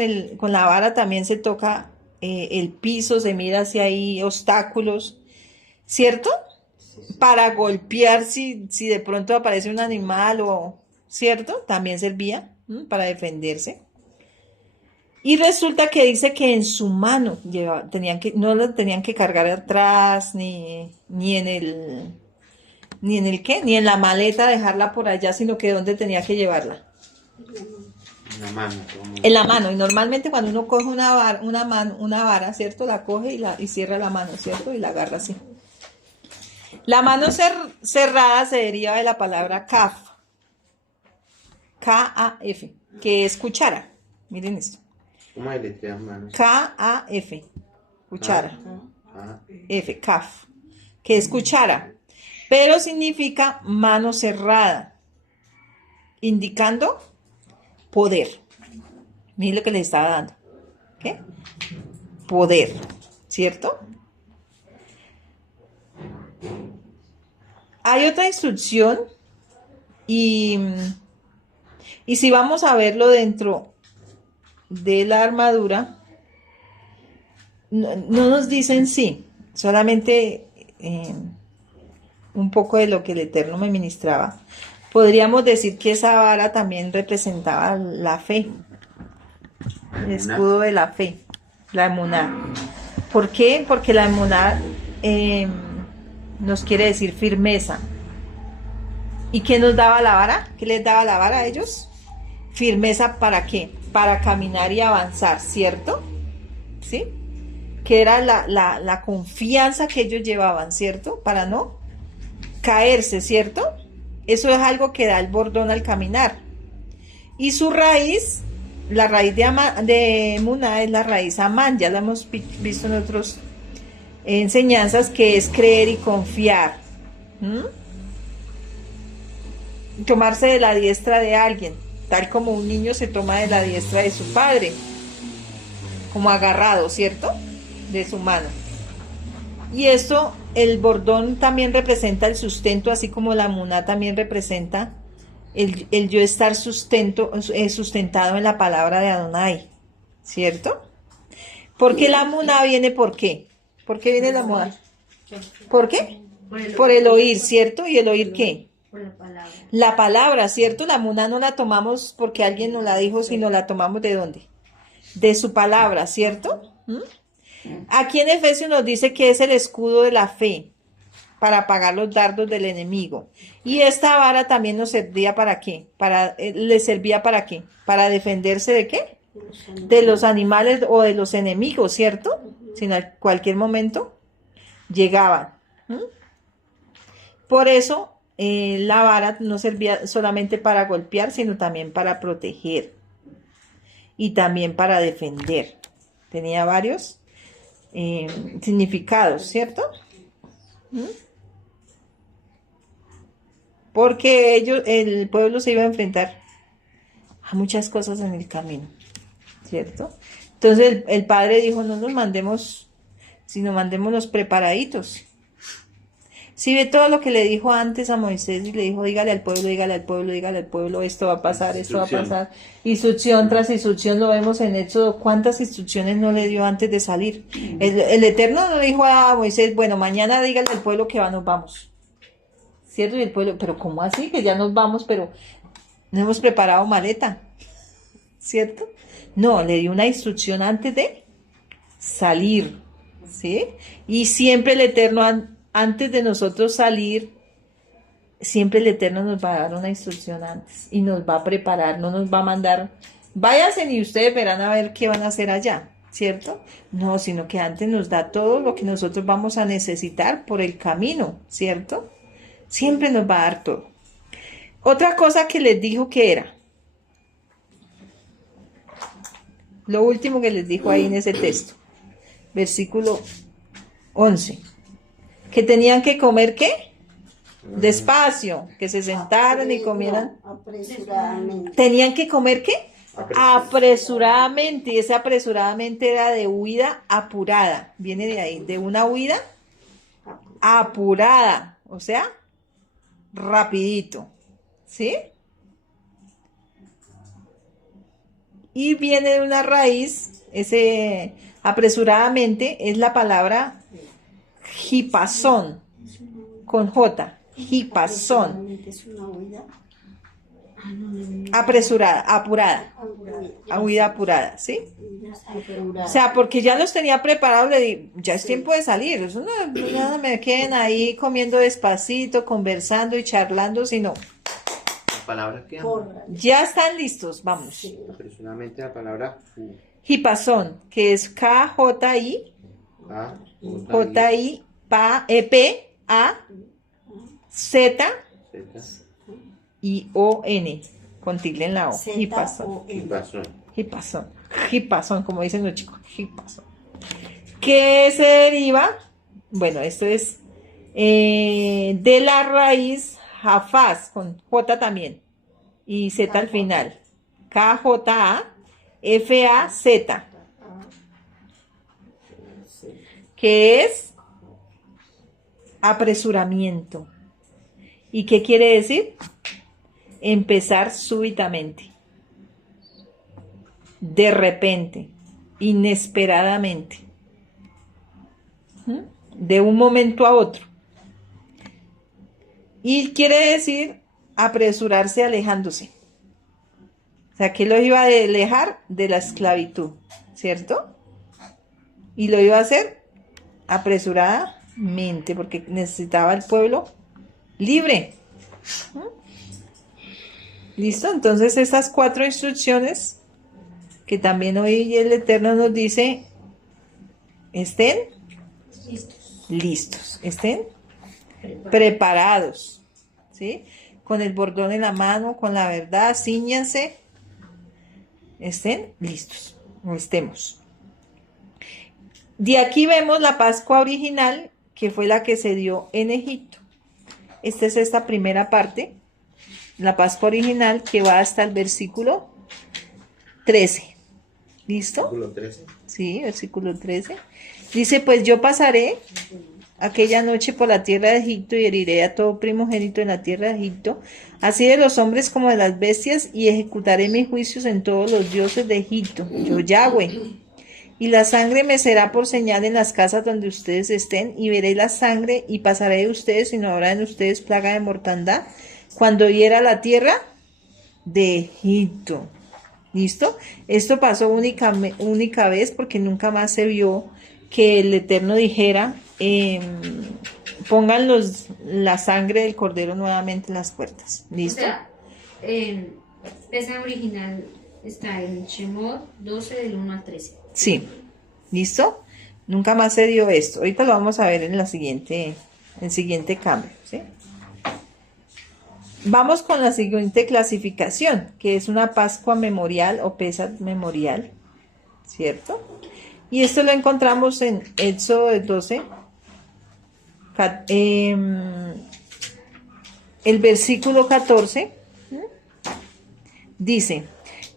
la vara, también se toca el piso, se mira hacia ahí obstáculos, ¿cierto? Para golpear si de pronto aparece un animal ¿cierto? También servía para defenderse. Y resulta que dice que en su mano no lo tenían que cargar atrás, ni en el ¿qué? Ni en la maleta dejarla por allá, sino que ¿dónde tenía que llevarla? En la mano. En la mano. Y normalmente cuando uno coge una vara, ¿cierto? La coge y cierra la mano, ¿cierto? Y la agarra así. La mano cerrada se deriva de la palabra kaf. K-A-F, que es cuchara. Miren esto. ¿Cómo deletrean manos? K-A-F, cuchara. F, kaf, que es cuchara. Pero significa mano cerrada, indicando poder. Miren lo que les estaba dando. ¿Qué? Poder, ¿cierto? Hay otra instrucción y si vamos a verlo dentro de la armadura, no nos dicen sí, solamente un poco de lo que el Eterno me ministraba. Podríamos decir que esa vara también representaba la fe, el escudo de la fe, la emuná. ¿Por qué? Porque la emuná nos quiere decir firmeza. ¿Y qué nos daba la vara? ¿Qué les daba la vara a ellos? Firmeza, ¿para qué? Para caminar y avanzar, ¿cierto? ¿Sí? Que era la confianza que ellos llevaban, ¿cierto? Para no caerse, ¿cierto? Eso es algo que da el bordón al caminar. Y su raíz, la raíz de Emuná es la raíz Amán, ya la hemos visto en otras enseñanzas, que es creer y confiar. Tomarse de la diestra de alguien, tal como un niño se toma de la diestra de su padre, como agarrado, ¿cierto? De su mano. Y esto, el bordón también representa el sustento, así como la emuná también representa el yo estar sustentado en la palabra de Adonai, ¿cierto? Porque la emuná viene, ¿por qué? ¿Por qué viene la emuná? ¿Por qué? Por el oír, ¿cierto? ¿Y el oír qué? Por la palabra. La palabra, ¿cierto? La emuná no la tomamos porque alguien nos la dijo, sino la tomamos ¿de dónde? De su palabra, ¿cierto? Aquí en Efesios nos dice que es el escudo de la fe para apagar los dardos del enemigo. Y esta vara también nos servía ¿para qué? ¿Le servía para qué? Para defenderse ¿de qué? De los animales o de los enemigos, ¿cierto? Si en cualquier momento llegaban. Por eso la vara no servía solamente para golpear, sino también para proteger y también para defender. Tenía varios significados, ¿cierto? ¿Mm? Porque el pueblo se iba a enfrentar a muchas cosas en el camino, ¿cierto? Entonces el padre dijo, no nos mandemos, sino mandémonos preparaditos. Si ve todo lo que le dijo antes a Moisés y le dijo, dígale al pueblo, dígale al pueblo, dígale al pueblo, esto va a pasar, esto va a pasar. Instrucción tras instrucción, lo vemos en Éxodo, cuántas instrucciones no le dio antes de salir. El Eterno no le dijo a Moisés, bueno, mañana dígale al pueblo que nos vamos. ¿Cierto? Y el pueblo, pero ¿cómo así? Que ya nos vamos, pero no hemos preparado maleta. ¿Cierto? No, le dio una instrucción antes de salir. ¿Sí? Y siempre el Eterno, antes de nosotros salir, siempre el Eterno nos va a dar una instrucción antes y nos va a preparar, no nos va a mandar, váyanse y ustedes verán a ver qué van a hacer allá, ¿cierto? No, sino que antes nos da todo lo que nosotros vamos a necesitar por el camino, ¿cierto? Siempre nos va a dar todo. Otra cosa que les dijo que era, lo último que les dijo ahí en ese texto, versículo 11. Que tenían que comer, ¿qué? Despacio, que se sentaran y comieran. Apresuradamente. ¿Tenían que comer qué? Apresuradamente. Y ese apresuradamente era de huida apurada. Viene de ahí, de una huida apurada. O sea, rapidito. ¿Sí? Y viene de una raíz, ese apresuradamente es la palabra hipazón, con J, hipazón, Es una huida apresurada, apurada, huida apurada, ¿sí? O sea, porque ya los tenía preparados, le di, ya es tiempo de salir, eso no, ya no me queden ahí comiendo despacito, conversando y charlando, sino La palabra que Corra. ya están listos, vamos. Apresuradamente la palabra Hipazón, que es K-J-I, A, J-I, P-A-Z, Z, I-O-N, con tilde en la O. Hipazón. y pasó. Hipazón. Hipazón, como dicen los chicos. Hipazón. ¿Qué se deriva? Bueno, esto es de la raíz Jafaz, con J también. Y Z al final. K-J-A-F-A-Z. Que es apresuramiento. ¿Y qué quiere decir? Empezar súbitamente, de repente, inesperadamente, de un momento a otro. Y quiere decir apresurarse alejándose. O sea, que lo iba a alejar de la esclavitud, ¿cierto? Y lo iba a hacer apresuradamente, porque necesitaba el pueblo libre. ¿Listo? Entonces estas 4 instrucciones que también hoy el Eterno nos dice, estén listos, estén preparados, ¿sí? Con el bordón en la mano, con la verdad, cíñanse, estén listos, o estemos. De aquí vemos la Pascua original, que fue la que se dio en Egipto. Esta es esta primera parte, la Pascua original, que va hasta el versículo 13. ¿Listo? Versículo 13. Sí, versículo 13. Dice, pues yo pasaré aquella noche por la tierra de Egipto y heriré a todo primogénito en la tierra de Egipto, así de los hombres como de las bestias, y ejecutaré mis juicios en todos los dioses de Egipto, yo Yahweh. Y la sangre me será por señal en las casas donde ustedes estén, y veré la sangre y pasaré de ustedes, y no habrá en ustedes plaga de mortandad, cuando hiera la tierra de Egipto. ¿Listo? Esto pasó única vez, porque nunca más se vio que el Eterno dijera, pongan la sangre del cordero nuevamente en las puertas. ¿Listo? O sea, esa original está en Shemot 12 del 1 al 13. Sí. ¿Listo? Nunca más se dio esto. Ahorita lo vamos a ver en el siguiente cambio, ¿sí? Vamos con la siguiente clasificación, que es una Pascua memorial o Pesach memorial, ¿cierto? Y esto lo encontramos en Éxodo 12, el versículo 14, dice,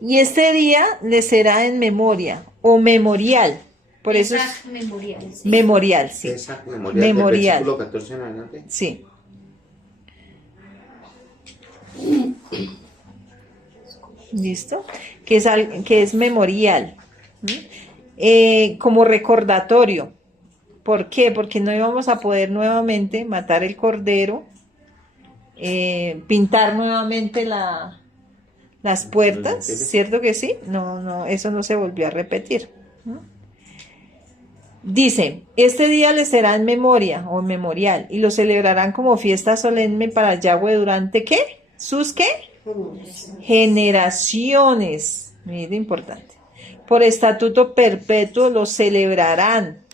y este día le será en memoria o memorial. Por eso es Pesaj memorial. Sí. memorial, sí. Pesaj memorial. Memorial. Del versículo 14 en adelante. Sí. ¿Listo? Que es memorial. Como recordatorio. ¿Por qué? Porque no íbamos a poder nuevamente matar el cordero, pintar nuevamente las puertas, ¿cierto que sí? No, eso no se volvió a repetir. Dice, este día les será en memoria o memorial y lo celebrarán como fiesta solemne para Yahweh durante ¿qué? ¿Sus qué? Generaciones. Mire, importante. Por estatuto perpetuo lo celebrarán.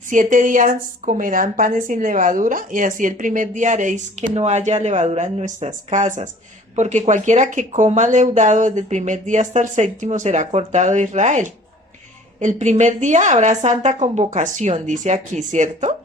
7 días comerán panes sin levadura y así el primer día haréis que no haya levadura en nuestras casas. Porque cualquiera que coma leudado desde el primer día hasta el séptimo será cortado de Israel. El primer día habrá santa convocación, dice aquí, ¿cierto?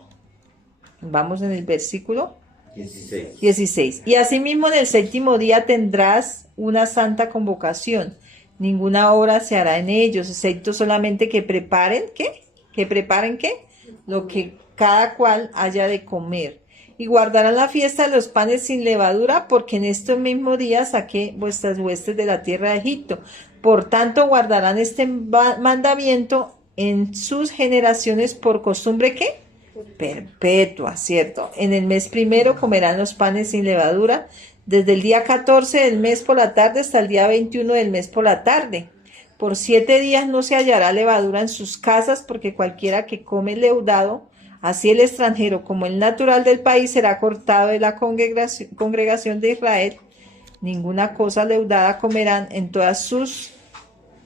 Vamos en el versículo 16. Y asimismo en el séptimo día tendrás una santa convocación. Ninguna obra se hará en ellos, excepto solamente que preparen, ¿qué? ¿Que preparen qué? Lo que cada cual haya de comer. Y guardarán la fiesta de los panes sin levadura, porque en estos mismos días saqué vuestras huestes de la tierra de Egipto. Por tanto, guardarán este mandamiento en sus generaciones por costumbre, ¿qué? Perpetua, ¿cierto? En el mes primero comerán los panes sin levadura, desde el día 14 del mes por la tarde hasta el día 21 del mes por la tarde. Por 7 días no se hallará levadura en sus casas, porque cualquiera que come leudado, así el extranjero como el natural del país, será cortado de la congregación de Israel. Ninguna cosa leudada comerán en todas sus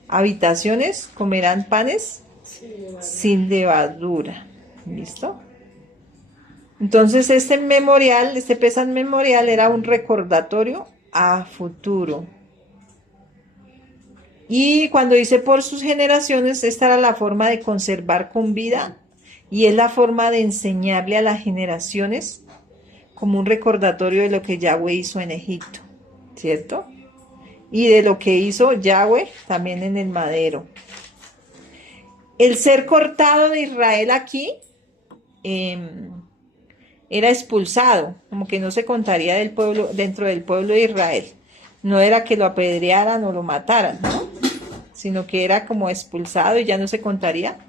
habitaciones, comerán panes sin levadura. ¿Listo? Entonces este memorial, este Pesaj memorial era un recordatorio a futuro. Y cuando dice por sus generaciones, esta era la forma de conservar con vida y es la forma de enseñarle a las generaciones como un recordatorio de lo que Yahweh hizo en Egipto, ¿cierto? Y de lo que hizo Yahweh también en el madero. El ser cortado de Israel aquí era expulsado, como que no se contaría del pueblo, dentro del pueblo de Israel. No era que lo apedrearan o lo mataran, ¿no? Sino que era como expulsado y ya no se contaría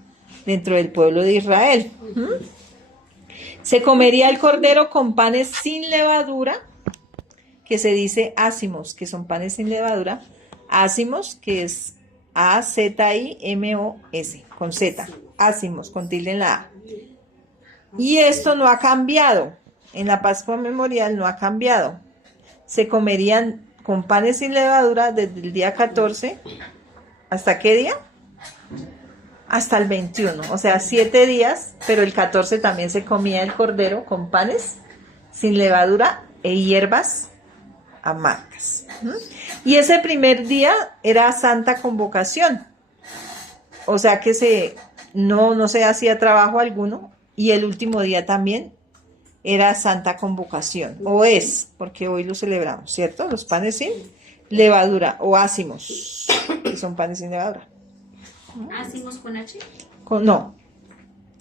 dentro del pueblo de Israel. Se comería el cordero con panes sin levadura, que se dice ácimos, que son panes sin levadura. Ácimos, que es A-Z-I-M-O-S, con Z. Ácimos, con tilde en la A. Y esto no ha cambiado. En la Pascua Memorial no ha cambiado. Se comerían con panes sin levadura desde el día 14. ¿Hasta qué día? Hasta el 21. O sea, 7 días, pero el 14 también se comía el cordero con panes sin levadura e hierbas amargas. Y ese primer día era santa convocación. O sea que no se hacía trabajo alguno. Y el último día también era santa convocación. O es, porque hoy lo celebramos, ¿cierto? Los panes sin levadura o ácimos, que son panes sin levadura. ¿Hacemos con H? No,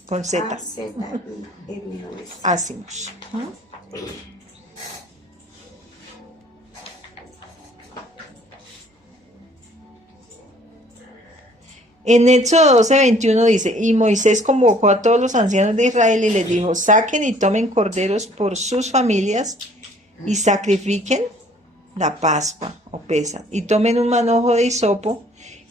con Z. A-Z-I-M-O-S. Ácimos. En Éxodo 12:21 dice, y Moisés convocó a todos los ancianos de Israel y les dijo, saquen y tomen corderos por sus familias y sacrifiquen la Pascua o Pesaj, y tomen un manojo de hisopo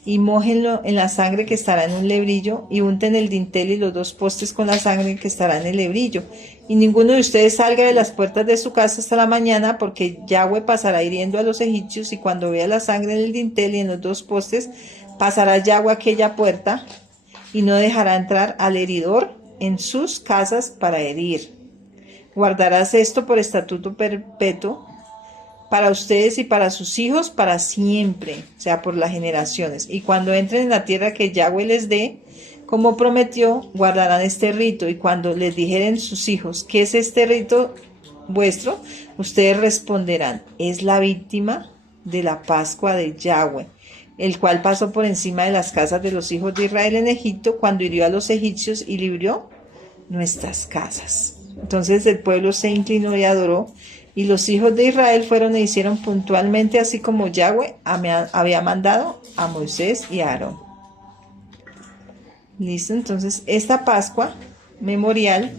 y mójenlo en la sangre que estará en un lebrillo y unten el dintel y los 2 postes con la sangre que estará en el lebrillo. Y ninguno de ustedes salga de las puertas de su casa hasta la mañana, porque Yahweh pasará hiriendo a los egipcios, y cuando vea la sangre en el dintel y en los 2 postes, pasará Yahweh aquella puerta y no dejará entrar al heridor en sus casas para herir. Guardarás esto por estatuto perpetuo para ustedes y para sus hijos para siempre, o sea, por las generaciones. Y cuando entren en la tierra que Yahweh les dé, como prometió, guardarán este rito. Y cuando les dijeren sus hijos, ¿qué es este rito vuestro? Ustedes responderán, es la víctima de la Pascua de Yahweh, el cual pasó por encima de las casas de los hijos de Israel en Egipto cuando hirió a los egipcios y libró nuestras casas. Entonces el pueblo se inclinó y adoró, y los hijos de Israel fueron e hicieron puntualmente así como Yahweh había mandado a Moisés y a Aarón. Listo, entonces esta Pascua memorial,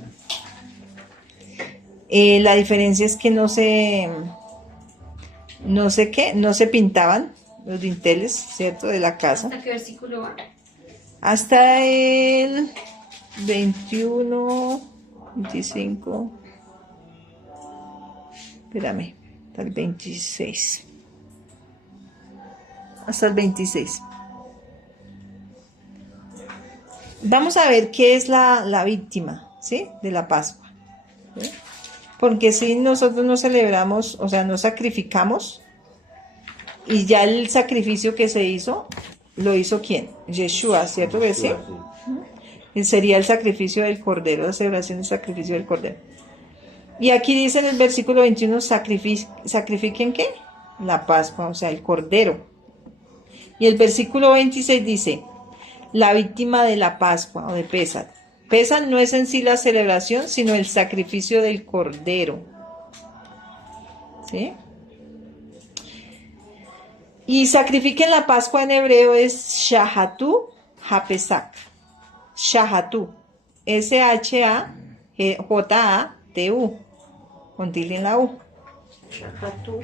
la diferencia es que no se pintaban los dinteles, ¿cierto? De la casa. ¿Hasta qué versículo va? Hasta el 21, 25. Espérame, hasta el 26. Hasta el 26. Vamos a ver qué es la víctima, ¿sí? De la Pascua, ¿sí? Porque si nosotros no celebramos, o sea, no sacrificamos, y ya el sacrificio que se hizo, ¿lo hizo quién? Yeshua, ¿cierto que sí? Sería el sacrificio del Cordero, la celebración del sacrificio del Cordero. Y aquí dice en el versículo 21, ¿sacrifiquen qué? La Pascua, o sea, el Cordero. Y el versículo 26 dice, la víctima de la Pascua o de Pesach. Pesach no es en sí la celebración, sino el sacrificio del Cordero. ¿Sí? Y sacrifiquen la Pascua en hebreo es Shahatu HaPesach. Shahatu. S-H-A-J-A-T-U. Con tilde en la U. Shahatu.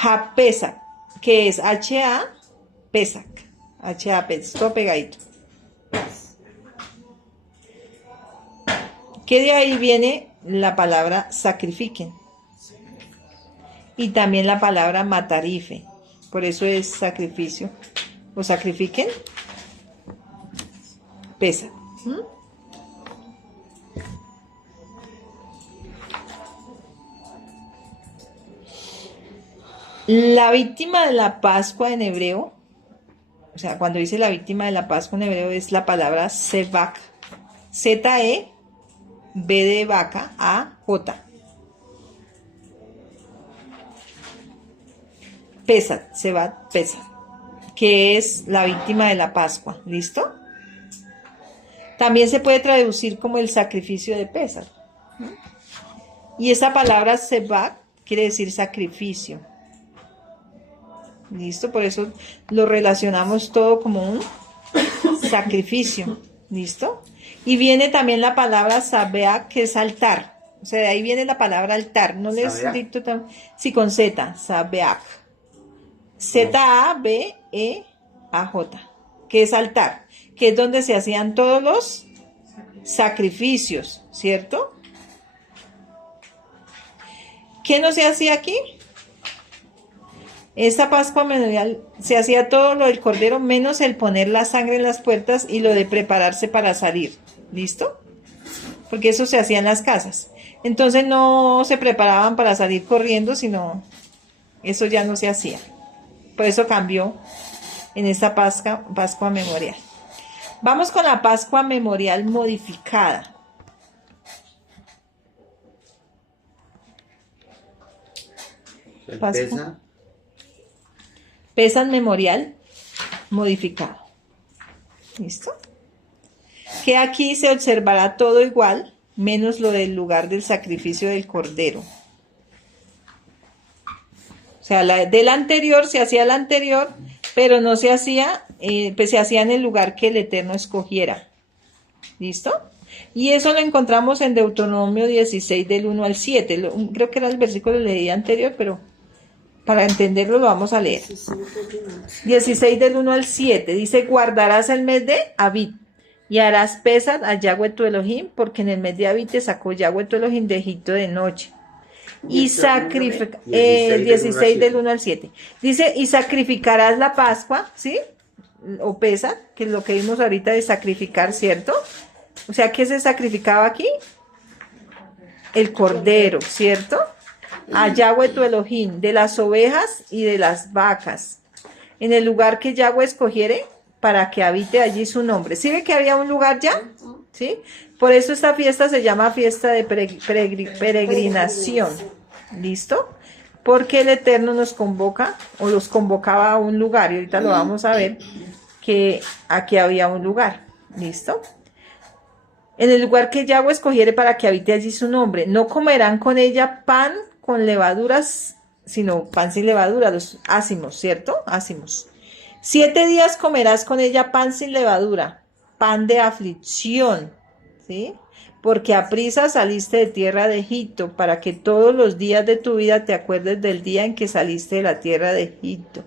HaPesach, que es H-A Pesach. H-A Pesach, todo pegadito. Que de ahí viene la palabra sacrifiquen. Y también la palabra matarife. Por eso es sacrificio. O sacrifiquen. Pesa. La víctima de la Pascua en hebreo, o sea, cuando dice la víctima de la Pascua en hebreo es la palabra Sevak. Z-E, B de vaca, A-J. Pesat, Sebat, Pesat, que es la víctima de la Pascua. ¿Listo? También se puede traducir como el sacrificio de Pesat. Y esa palabra Sebat quiere decir sacrificio. ¿Listo? Por eso lo relacionamos todo como un sacrificio. ¿Listo? Y viene también la palabra Sabeak, que es altar. O sea, de ahí viene la palabra altar. No les dicto tan... Sí, con Z, Sabeak. Z-A-B-E-A-J, que es altar, que es donde se hacían todos los sacrificios, ¿cierto? ¿Qué no se hacía aquí? Esta Pascua memorial se hacía todo lo del cordero, menos el poner la sangre en las puertas y lo de prepararse para salir, ¿listo? Porque eso se hacía en las casas. Entonces no se preparaban para salir corriendo, sino eso ya no se hacía. Por eso cambió en esta Pascua memorial. Vamos con la Pascua memorial modificada. Pascua. Pesach memorial modificado. ¿Listo? Que aquí se observará todo igual, menos lo del lugar del sacrificio del cordero. O sea, del anterior se hacía la anterior, pero no se hacía, pues se hacía en el lugar que el Eterno escogiera. ¿Listo? Y eso lo encontramos en Deuteronomio 16 del 1 al 7. Creo que era el versículo que leí anterior, pero para entenderlo lo vamos a leer. 16 del 1 al 7. Dice, guardarás el mes de Abib y harás Pesach a Yahweh tu Elohim, porque en el mes de Abib te sacó Yahweh tu Elohim de Egipto de noche. Y sacrificarás, 16 del 1 al 7. Dice, y sacrificarás la Pascua, ¿sí? O Pesach, que es lo que vimos ahorita de sacrificar, ¿cierto? O sea, ¿qué se sacrificaba aquí? El cordero, ¿cierto? A Yahweh tu Elohim, de las ovejas y de las vacas, en el lugar que Yahweh escogiere para que habite allí su nombre. ¿Sí ve que había un lugar ya? ¿Sí? Por eso esta fiesta se llama fiesta de peregrinación. ¿Listo? Porque el Eterno nos convoca o los convocaba a un lugar, y ahorita lo vamos a ver, que aquí había un lugar. ¿Listo? En el lugar que Yahweh escogiere para que habite allí su nombre. No comerán con ella pan con levaduras, sino pan sin levadura, los ácimos, ¿cierto? Ácimos. 7 días comerás con ella pan sin levadura, pan de aflicción, ¿sí? Porque aprisa saliste de tierra de Egipto, para que todos los días de tu vida te acuerdes del día en que saliste de la tierra de Egipto.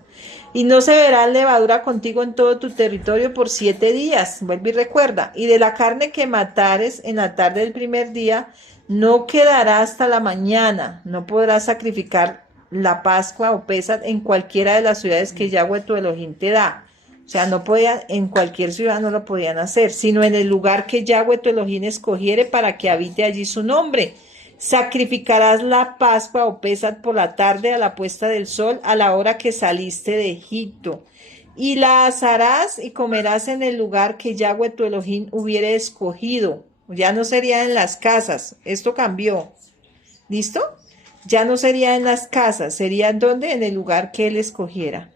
Y no se verá levadura contigo en todo tu territorio por 7 días. Vuelve y recuerda. Y de la carne que matares en la tarde del primer día, no quedará hasta la mañana. No podrás sacrificar la Pascua o Pesach en cualquiera de las ciudades que Yahweh tu Elohim te da. O sea, no podía, en cualquier ciudad no lo podían hacer, sino en el lugar que Yahweh tu Elohim escogiere para que habite allí su nombre. Sacrificarás la Pascua o Pesach por la tarde a la puesta del sol, a la hora que saliste de Egipto. Y la asarás y comerás en el lugar que Yahweh tu Elohim hubiere escogido. Ya no sería en las casas. Esto cambió. ¿Listo? Ya no sería en las casas. Sería en donde, en el lugar que él escogiera.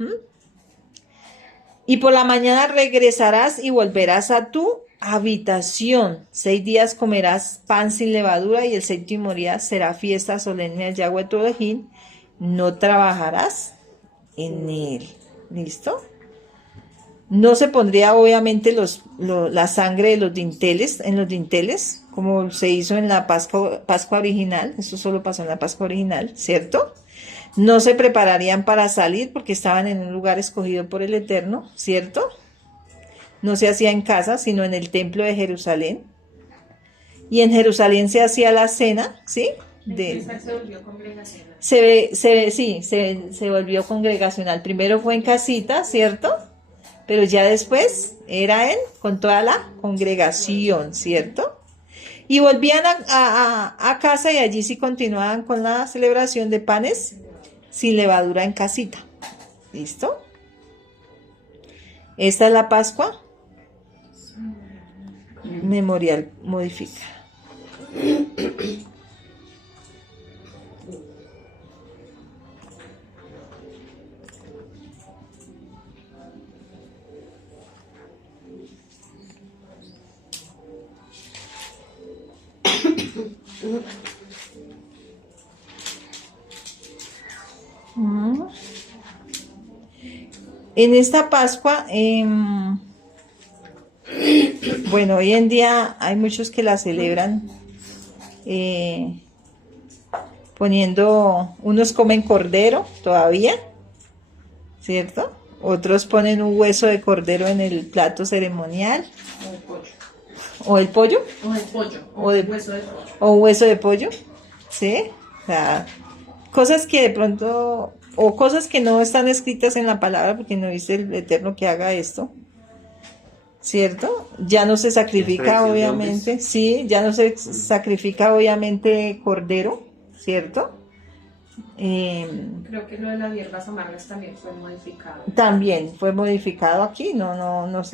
Y por la mañana regresarás y volverás a tu habitación. 6 días comerás pan sin levadura, y el 7º día será fiesta solemne al Yahweh tu Elohim. No trabajarás en él. ¿Listo? No se pondría obviamente la sangre de los dinteles, en los dinteles, como se hizo en la Pascua original. Eso solo pasó en la Pascua original, ¿cierto? No se prepararían para salir porque estaban en un lugar escogido por el Eterno, ¿cierto? No se hacía en casa, sino en el templo de Jerusalén. Y en Jerusalén se hacía la cena, ¿sí? Se volvió congregacional. Se volvió congregacional. Primero fue en casita, ¿cierto? Pero ya después era con toda la congregación, ¿cierto? Y volvían a casa, y allí sí continuaban con la celebración de panes sin levadura en casita. ¿Listo? Esta es la Pascua memorial modificada. En esta Pascua, bueno, hoy en día hay muchos que la celebran poniendo, unos comen cordero todavía, ¿cierto? Otros ponen un hueso de cordero en el plato ceremonial. O el pollo. ¿O el pollo? O el pollo. O hueso de pollo. O un hueso de pollo, ¿sí? O sea, cosas que de pronto, o cosas que no están escritas en la palabra, porque no dice el Eterno que haga esto, ¿cierto? Ya no se sacrifica, obviamente, sí, ya no se sacrifica, obviamente, cordero, ¿cierto? Creo que lo de las hierbas amargas también fue modificado. También fue modificado aquí, no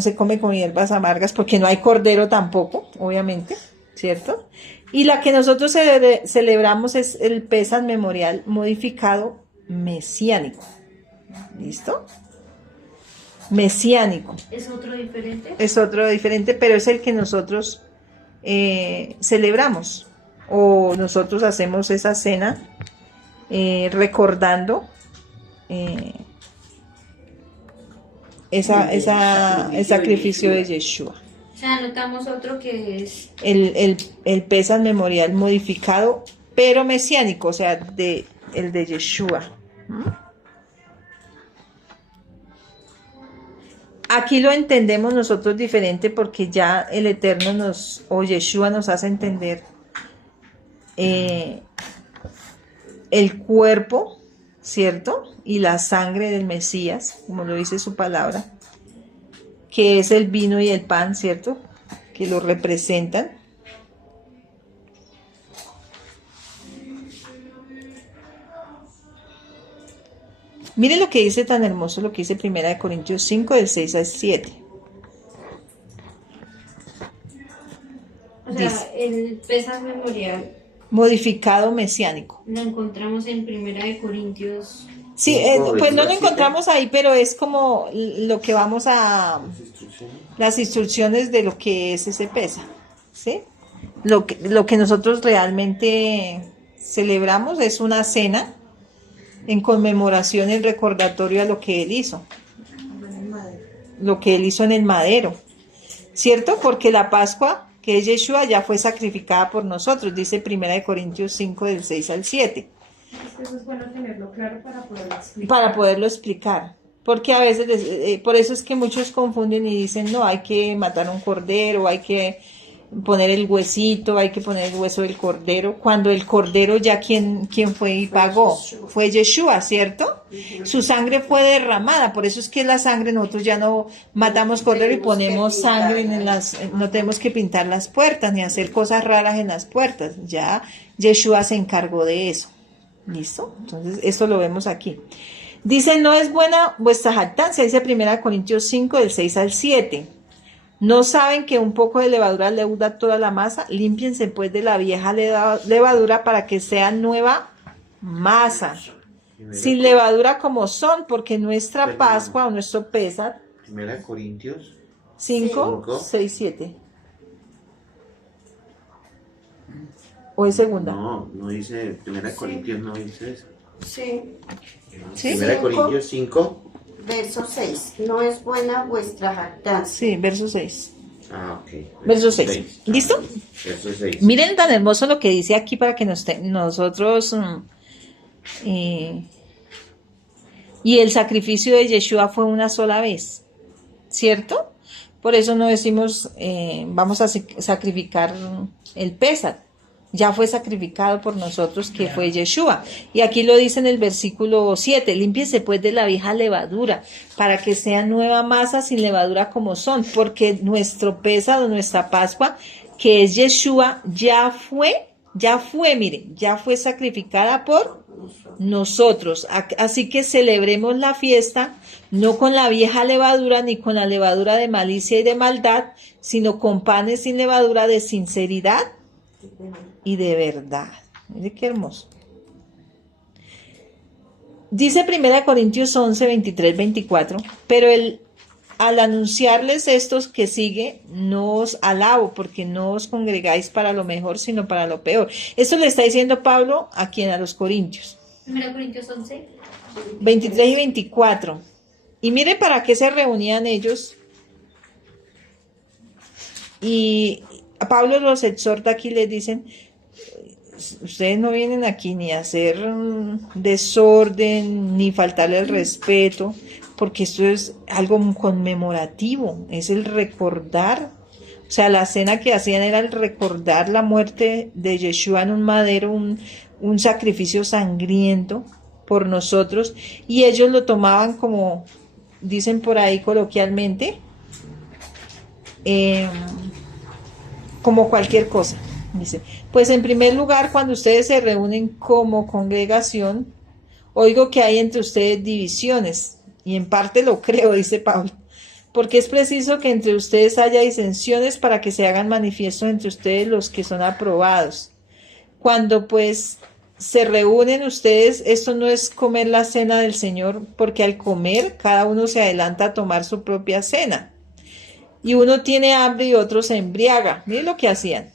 se come con hierbas amargas porque no hay cordero tampoco, obviamente, ¿cierto? Y la que nosotros celebramos es el Pesaj memorial modificado mesiánico. ¿Listo? Mesiánico. ¿Es otro diferente? Es otro diferente, pero es el que nosotros celebramos. O nosotros hacemos esa cena recordando el sacrificio de Yeshua. O sea, anotamos otro que es... El Pesaj memorial modificado, pero mesiánico, o sea, el de Yeshua. Aquí lo entendemos nosotros diferente porque ya el Eterno o Yeshua nos hace entender el cuerpo, ¿cierto? Y la sangre del Mesías, como lo dice su palabra, que es el vino y el pan, ¿cierto? Que lo representan. Miren lo que dice tan hermoso, lo que dice 1 Corintios 5, del 6 al 7. O sea, Dice. el Pesaj memorial Modificado mesiánico. lo encontramos en 1 Corintios. Sí, Cinco, pues no lo 27. encontramos ahí, pero es como lo que vamos a... las instrucciones de lo que es ese pesa, ¿sí? Lo que nosotros realmente celebramos es una cena en conmemoración, en recordatorio a lo que Él hizo. Lo que Él hizo en el madero, ¿cierto? Porque la Pascua, que es Yeshua, ya fue sacrificada por nosotros, dice 1 Corintios 5, del 6 al 7. Eso es bueno tenerlo claro para poder explicar. Para poderlo explicar. Porque a veces, por eso es que muchos confunden y dicen, no, hay que matar un cordero, hay que poner el huesito, hay que poner el hueso del cordero, cuando el cordero ya ¿quién fue y pagó? Fue Yeshua, ¿cierto? Su sangre fue derramada, por eso es que la sangre, nosotros ya no matamos cordero y ponemos sangre no tenemos que pintar las puertas, ni hacer cosas raras en las puertas, ya Yeshua se encargó de eso. ¿Listo? Entonces, esto lo vemos aquí. Dice, no es buena vuestra jactancia, dice 1 Corintios 5, del 6 al 7. ¿No saben que un poco de levadura leuda toda la masa? Límpiense pues de la vieja levadura para que sea nueva masa, sin levadura como son, porque nuestra Pascua o nuestro Pesaj, 1 Corintios 5, Cinco. 6, 7. ¿O es segunda? No, no dice 1 Corintios, no dice eso. Sí, ¿Sí? 1 Corintios 5. verso 6. No es buena vuestra jactancia. Sí, verso 6. Ah, ok. Verso 6. ¿Listo? Verso 6. Miren tan hermoso lo que dice aquí para que nosotros... y el sacrificio de Yeshua fue una sola vez, ¿cierto? Por eso no decimos vamos a sacrificar el Pesaj. Ya fue sacrificado por nosotros, que fue Yeshua. Y aquí lo dice en el versículo 7, límpiense pues de la vieja levadura, para que sea nueva masa sin levadura como son, porque nuestro Pesaj o nuestra Pascua, que es Yeshua, ya fue, miren, ya fue sacrificada por nosotros. Así que celebremos la fiesta, no con la vieja levadura, ni con la levadura de malicia y de maldad, sino con panes sin levadura de sinceridad y de verdad. Mire qué hermoso. Dice 1 Corintios 11, 23, 24, pero al anunciarles estos que sigue, no os alabo, porque no os congregáis para lo mejor, sino para lo peor. Esto le está diciendo Pablo a los Corintios. 1 Corintios 11. 23 y 24. Y mire para qué se reunían ellos. Y a Pablo los exhorta aquí, les dicen, ustedes no vienen aquí ni a hacer desorden, ni faltarle el respeto, porque esto es algo conmemorativo, es el recordar. O sea, la cena que hacían era el recordar la muerte de Yeshua en un madero, un sacrificio sangriento por nosotros, y ellos lo tomaban como, dicen por ahí coloquialmente, como cualquier cosa. Dice, pues en primer lugar, cuando ustedes se reúnen como congregación, oigo que hay entre ustedes divisiones, y en parte lo creo, dice Pablo, porque es preciso que entre ustedes haya disensiones para que se hagan manifiestos entre ustedes los que son aprobados. Cuando pues se reúnen ustedes, esto no es comer la cena del Señor, porque al comer cada uno se adelanta a tomar su propia cena. Y uno tiene hambre y otro se embriaga. Miren lo que hacían.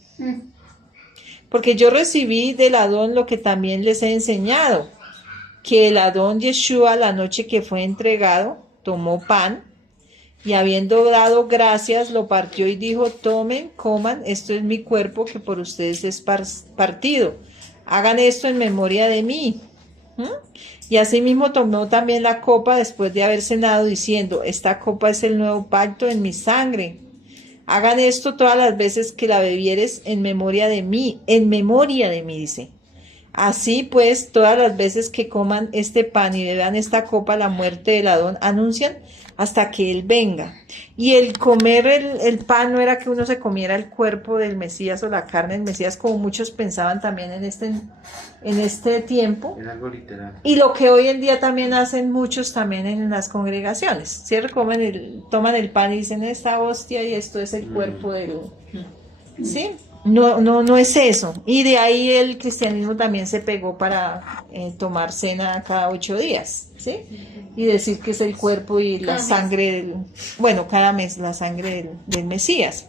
Porque yo recibí del Adón lo que también les he enseñado, que el Adón Yeshua, la noche que fue entregado, tomó pan y habiendo dado gracias, lo partió y dijo, tomen, coman, esto es mi cuerpo que por ustedes es partido. Hagan esto en memoria de mí. Y asimismo tomó también la copa después de haber cenado, diciendo, esta copa es el nuevo pacto en mi sangre. Hagan esto todas las veces que la bebieres en memoria de mí, dice. Así pues, todas las veces que coman este pan y beban esta copa, la muerte del Adón anuncian hasta que Él venga. Y el comer el pan no era que uno se comiera el cuerpo del Mesías o la carne del Mesías, como muchos pensaban también en este tiempo. Era algo literal. Y lo que hoy en día también hacen muchos también en las congregaciones, ¿cierto? Toman el pan y dicen esta hostia y esto es el cuerpo del... ¿Sí? No es eso. Y de ahí el cristianismo también se pegó para tomar cena cada 8 días, ¿sí? Y decir que es el cuerpo y la sangre cada mes la sangre del Mesías.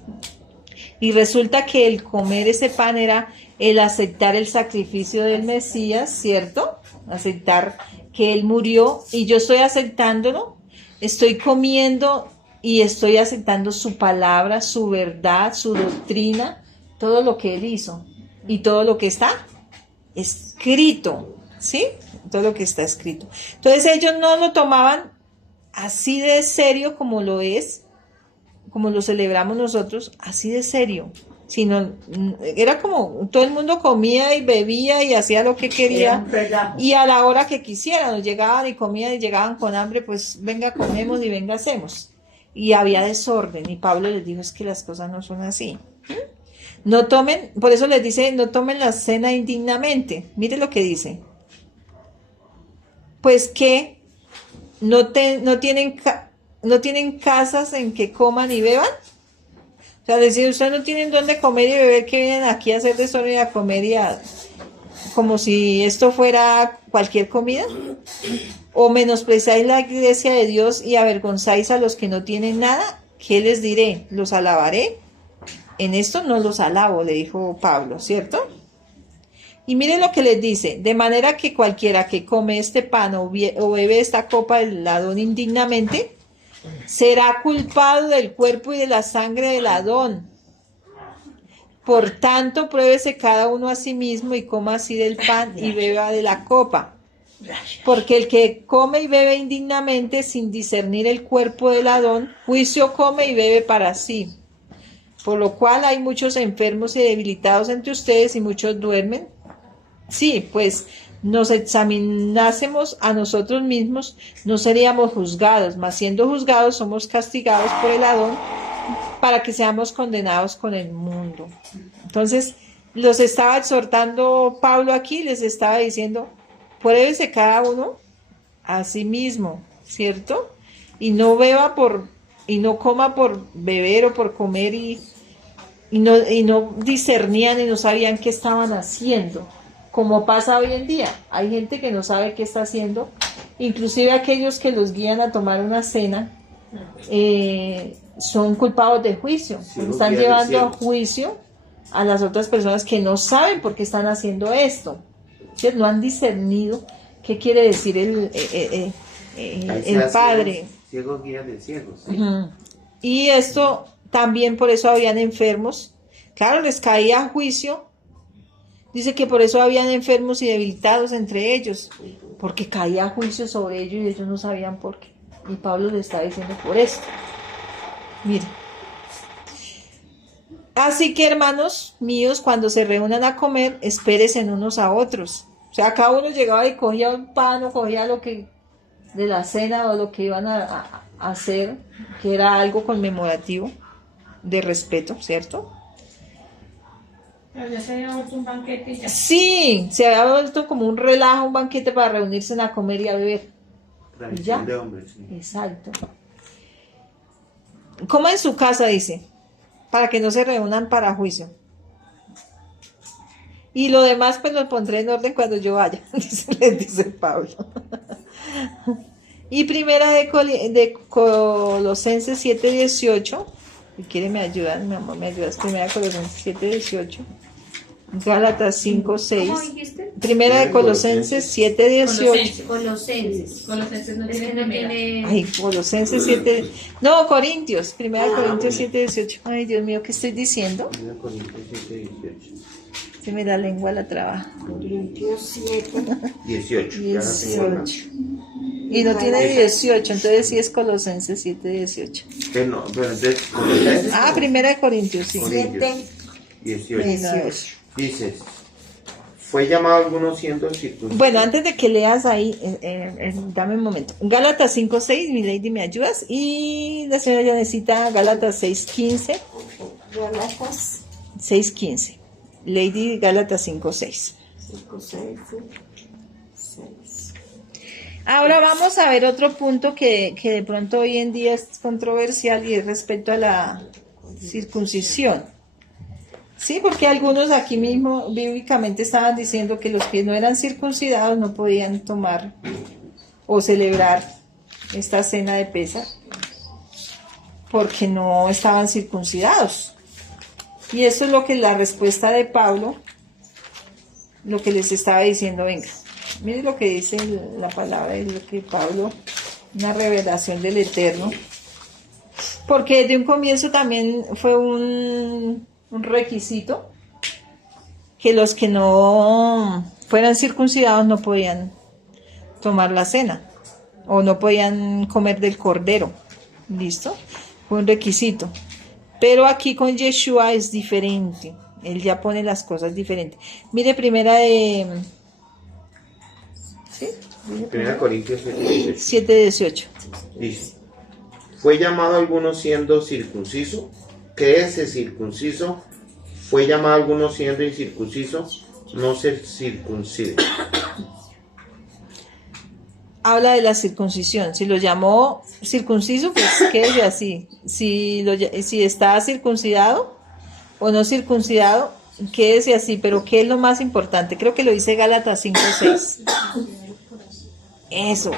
Y resulta que el comer ese pan era el aceptar el sacrificio del Mesías, ¿cierto? Aceptar que Él murió y yo estoy aceptándolo, estoy comiendo y estoy aceptando su palabra, su verdad, su doctrina, todo lo que Él hizo y todo lo que está escrito, ¿sí? Todo lo que está escrito. Entonces ellos no lo tomaban así de serio como lo es, como lo celebramos nosotros, así de serio, sino era como todo el mundo comía y bebía y hacía lo que quería y a la hora que quisieran, llegaban y comían y llegaban con hambre, pues venga comemos y venga hacemos. Y había desorden y Pablo les dijo es que las cosas no son así. No tomen, por eso les dice, no tomen la cena indignamente. Mire lo que dice. Pues que no tienen casas en que coman y beban. O sea, decir, ustedes no tienen dónde comer y beber, que vienen aquí a hacer desorden y a comer como si esto fuera cualquier comida. O menospreciáis la iglesia de Dios y avergonzáis a los que no tienen nada. ¿Qué les diré? ¿Los alabaré? En esto no los alabo, le dijo Pablo, ¿cierto? Y miren lo que les dice, de manera que cualquiera que come este pan o bebe esta copa del Adón indignamente, será culpado del cuerpo y de la sangre del Adón. Por tanto, pruébese cada uno a sí mismo y coma así del pan y beba de la copa. Porque el que come y bebe indignamente sin discernir el cuerpo del Adón, juicio come y bebe para sí. Por lo cual hay muchos enfermos y debilitados entre ustedes y muchos duermen. Sí, pues nos examinásemos a nosotros mismos, no seríamos juzgados, mas siendo juzgados somos castigados por el Adón para que seamos condenados con el mundo. Entonces, los estaba exhortando Pablo aquí, les estaba diciendo, pruébese cada uno a sí mismo, ¿cierto? Y no beba y no coma por beber o por comer y no discernían y no sabían qué estaban haciendo, como pasa hoy en día. Hay gente que no sabe qué está haciendo, inclusive aquellos que los guían a tomar una cena son culpados de juicio, están llevando a juicio a las otras personas que no saben por qué están haciendo esto, ¿sí? No han discernido qué quiere decir el Padre. Ciegos guías de ciegos. ¿Sí? Uh-huh. Y esto también por eso habían enfermos. Claro, les caía juicio. Dice que por eso habían enfermos y debilitados entre ellos, porque caía juicio sobre ellos y ellos no sabían por qué. Y Pablo le está diciendo por esto. Mire. Así que, hermanos míos, cuando se reúnan a comer, espérense unos a otros. O sea, cada uno llegaba y cogía un pan o cogía lo que de la cena o lo que iban a hacer, que era algo conmemorativo, de respeto, ¿cierto? Pero ya se había vuelto un banquete ya. Sí, se había vuelto como un relajo, un banquete para reunirse a comer y a beber. Tradición de hombres, sí. Exacto. Como en su casa, dice, para que no se reúnan para juicio. Y lo demás pues lo pondré en orden cuando yo vaya, les dice Pablo. Y primera de Colosenses 7:18, si quiere me ayudan, mi amor, me ayudas. Primera de Colosenses 7:18, Gálatas 5:6. ¿Cómo dijiste? Primera de Colosenses 7:18. Colosenses. Colosenses no Es que tiene no primera. tiene... Ay, Colosenses 7. No, Corintios. Primera de Corintios 7:18. Ay, Dios mío, ¿qué estoy diciendo? 1 Corintios 7:18. Se me da lengua la traba. Corintios 7. 18. ya la tengo acá. 18. Y no tiene 18, entonces sí es Colosenses 7:18. No, pero entonces, Colosenses, Primera de Corintios, sí. Corintios 18. Sí, no, Dices, Fue llamado alguno siendo circunciso. Bueno, antes de que leas ahí, dame un momento. Gálatas 5:6, mi lady, ¿me ayudas? Y la señora ya necesita Gálatas 6:15. Gálatas 6:15. Lady Gálatas 5:6. 5, 6, 6. Ahora vamos a ver otro punto que de pronto hoy en día es controversial y es respecto a la circuncisión. Sí, porque algunos aquí mismo bíblicamente estaban diciendo que los que no eran circuncidados no podían tomar o celebrar esta cena de Pesaj porque no estaban circuncidados. Y eso es lo que la respuesta de Pablo, lo que les estaba diciendo, venga, miren lo que dice la palabra de lo que Pablo, una revelación del Eterno, porque desde un comienzo también fue un requisito que los que no fueran circuncidados no podían tomar la cena o no podían comer del cordero. ¿Listo? Fue un requisito. Pero aquí con Yeshua es diferente. Él ya pone las cosas diferentes. Mire, primera de... ¿Sí? 1 Corintios 7:18. 7:18. Dice, ¿fue llamado alguno siendo circunciso? ¿Qué es el circunciso? ¿Fue llamado alguno siendo incircunciso? No se circuncide. Habla de la circuncisión. Si lo llamó circunciso, pues quédese así. Si está circuncidado o no circuncidado, quédese así. Pero ¿qué es lo más importante? Creo que lo dice Gálatas 5:6. Eso,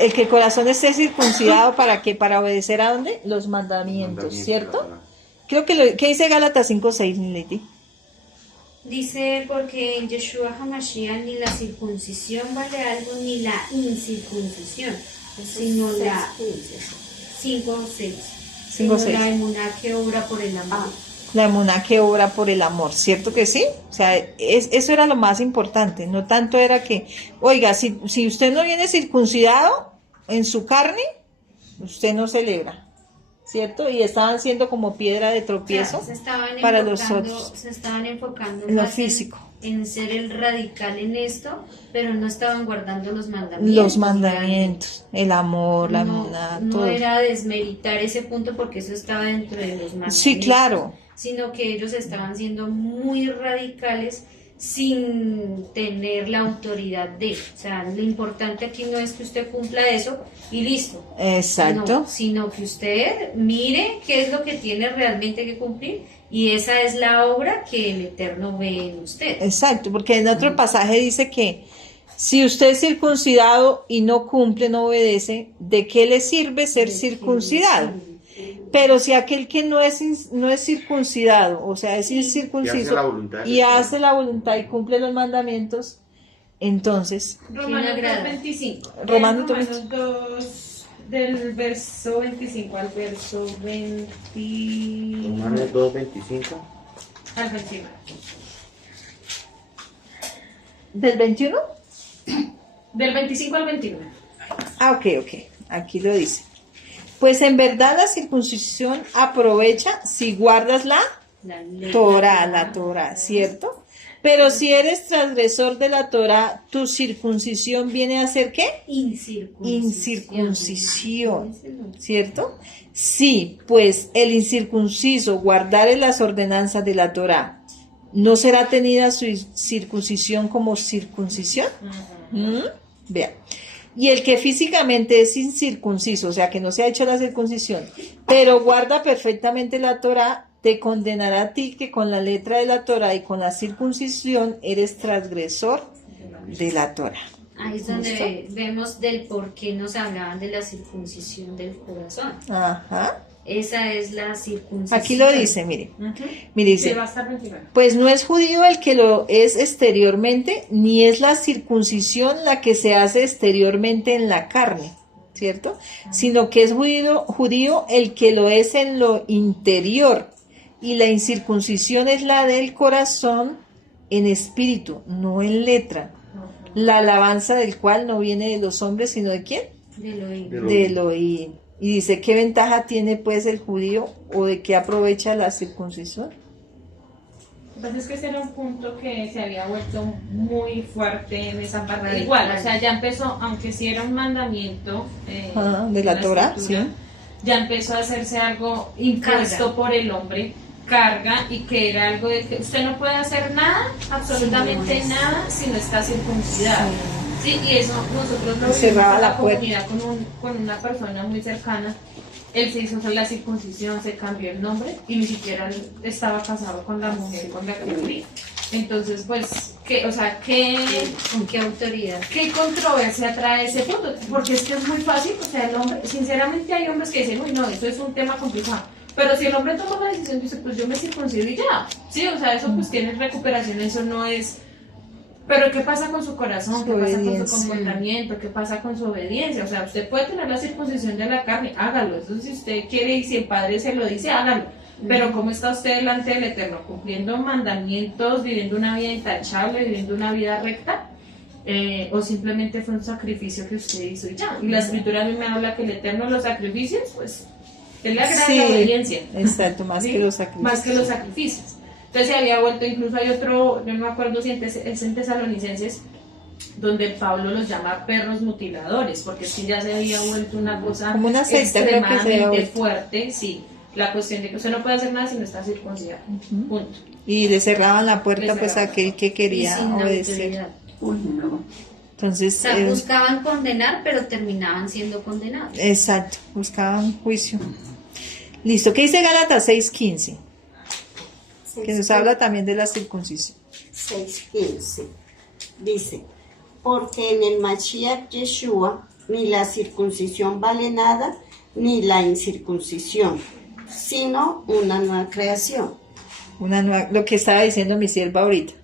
el que el corazón esté circuncidado, ¿para qué? Para obedecer ¿a dónde? Los mandamientos, ¿cierto? Creo que ¿qué dice Gálatas 5:6, Leti? Dice, porque en Yeshua HaMashiach ni la circuncisión vale algo ni la incircuncisión, sino la 5:6. 5:6. La emuná que obra por el amor. La emuná que obra por el amor, ¿cierto que sí? O sea, eso era lo más importante, no tanto era que, oiga, si usted no viene circuncidado en su carne, usted no celebra. ¿Cierto? Y estaban siendo como piedra de tropiezo para los otros. Se estaban enfocando en lo más físico. En ser el radical en esto, pero no estaban guardando los mandamientos. Los mandamientos, el amor, la emuná, no todo. era desmeritar ese punto porque eso estaba dentro de los mandamientos. Sí, claro. Sino que ellos estaban siendo muy radicales sin tener la autoridad de, o sea, lo importante aquí no es que usted cumpla eso y listo. Exacto. No, sino que usted mire qué es lo que tiene realmente que cumplir y esa es la obra que el Eterno ve en usted. Exacto, porque en otro pasaje dice que si usted es circuncidado y no cumple, no obedece, ¿de qué le sirve ser circuncidado? Pero si aquel que no es circuncidado, o sea, es incircunciso y hace la voluntad y cumple los mandamientos, entonces... Romanos 2:25. Romanos 2, del verso 25 al verso 20... Romanos 2:25. al 21. ¿Del 21? Del 25 al 21. Ah, ok. Aquí lo dice. Pues en verdad la circuncisión aprovecha si guardas la Torah, ¿cierto? Pero si eres transgresor de la Torah, tu circuncisión viene a ser ¿qué? Incircuncisión, ¿cierto? Sí, pues el incircunciso guardare las ordenanzas de la Torah, ¿no será tenida su circuncisión como circuncisión? Vean. Y el que físicamente es incircunciso, o sea, que no se ha hecho la circuncisión, pero guarda perfectamente la Torah, te condenará a ti que con la letra de la Torah y con la circuncisión eres transgresor de la Torah. Ahí es donde vemos del por qué nos hablaban de la circuncisión del corazón. Ajá. Esa es la circuncisión. Aquí lo dice, mire. Mire, dice, Sí, va a estar 21. pues no es judío el que lo es exteriormente, ni es la circuncisión la que se hace exteriormente en la carne, ¿cierto? Sino que es judío el que lo es en lo interior, y la incircuncisión es la del corazón en espíritu, no en letra. La alabanza del cual no viene de los hombres, sino ¿de quién? De Elohim. Y dice, ¿qué ventaja tiene pues el judío o de qué aprovecha la circuncisión? Lo que pasa es que ese era un punto que se había vuelto muy fuerte en esa parte. Radical. Igual, o sea, ya empezó, aunque sí era un mandamiento de la Torá, escritura, sí. ya empezó a hacerse algo impuesto Carga. por el hombre, carga, y que era algo de que usted no puede hacer nada, absolutamente Sí. nada, si no está circuncidado. Sí, y eso nosotros lo Cerraba vivimos en la la puerta. comunidad con una persona muy cercana. Él se hizo la circuncisión, se cambió el nombre y ni siquiera estaba casado con la mujer con la que vivía. Entonces, pues, o sea, ¿Con qué autoridad? ¿qué controversia trae ese punto? Porque es que es muy fácil, o sea, el hombre, sinceramente hay hombres que dicen, uy, no, eso es un tema complicado. Pero si el hombre toma la decisión y dice, pues yo me circuncido y ya, sí, o sea, eso pues tiene recuperación, eso no es... Pero ¿qué pasa con su corazón? Su ¿Qué pasa con obediencia. su comportamiento? ¿Qué pasa con su obediencia? O sea, usted puede tener la circuncisión de la carne, hágalo. Eso si usted quiere y si el Padre se lo dice, hágalo. Pero ¿cómo está usted delante del Eterno? ¿Cumpliendo mandamientos, viviendo una vida intachable, viviendo una vida recta? ¿O simplemente fue un sacrificio que usted hizo y ya? Y la Escritura a mí me habla que el Eterno los sacrificios, pues, Él le agrada Sí, la obediencia. exacto, más ¿Sí? que los sacrificios. Más que los sacrificios. Entonces se había vuelto, incluso hay otro, yo no me acuerdo si es en Tesalonicenses, donde Pablo los llama perros mutiladores, porque es que ya se había vuelto una cosa Como una secta, creo que se había extremadamente vuelto. fuerte, sí. La cuestión de que usted no puede hacer nada si no está circuncidado. Punto. Y le cerraban la puerta Le pues a cerraban. aquel que Y quería sin obedecer. autoridad. Uy, no. Entonces, O sea, buscaban condenar, pero terminaban siendo condenados. exacto, buscaban juicio. Listo, ¿qué dice Gálatas 6:15? Que nos habla también de la circuncisión. 6:15. Dice, porque en el Mashiach Yeshua ni la circuncisión vale nada, ni la incircuncisión, sino una nueva creación. Lo que estaba diciendo mi sierva ahorita.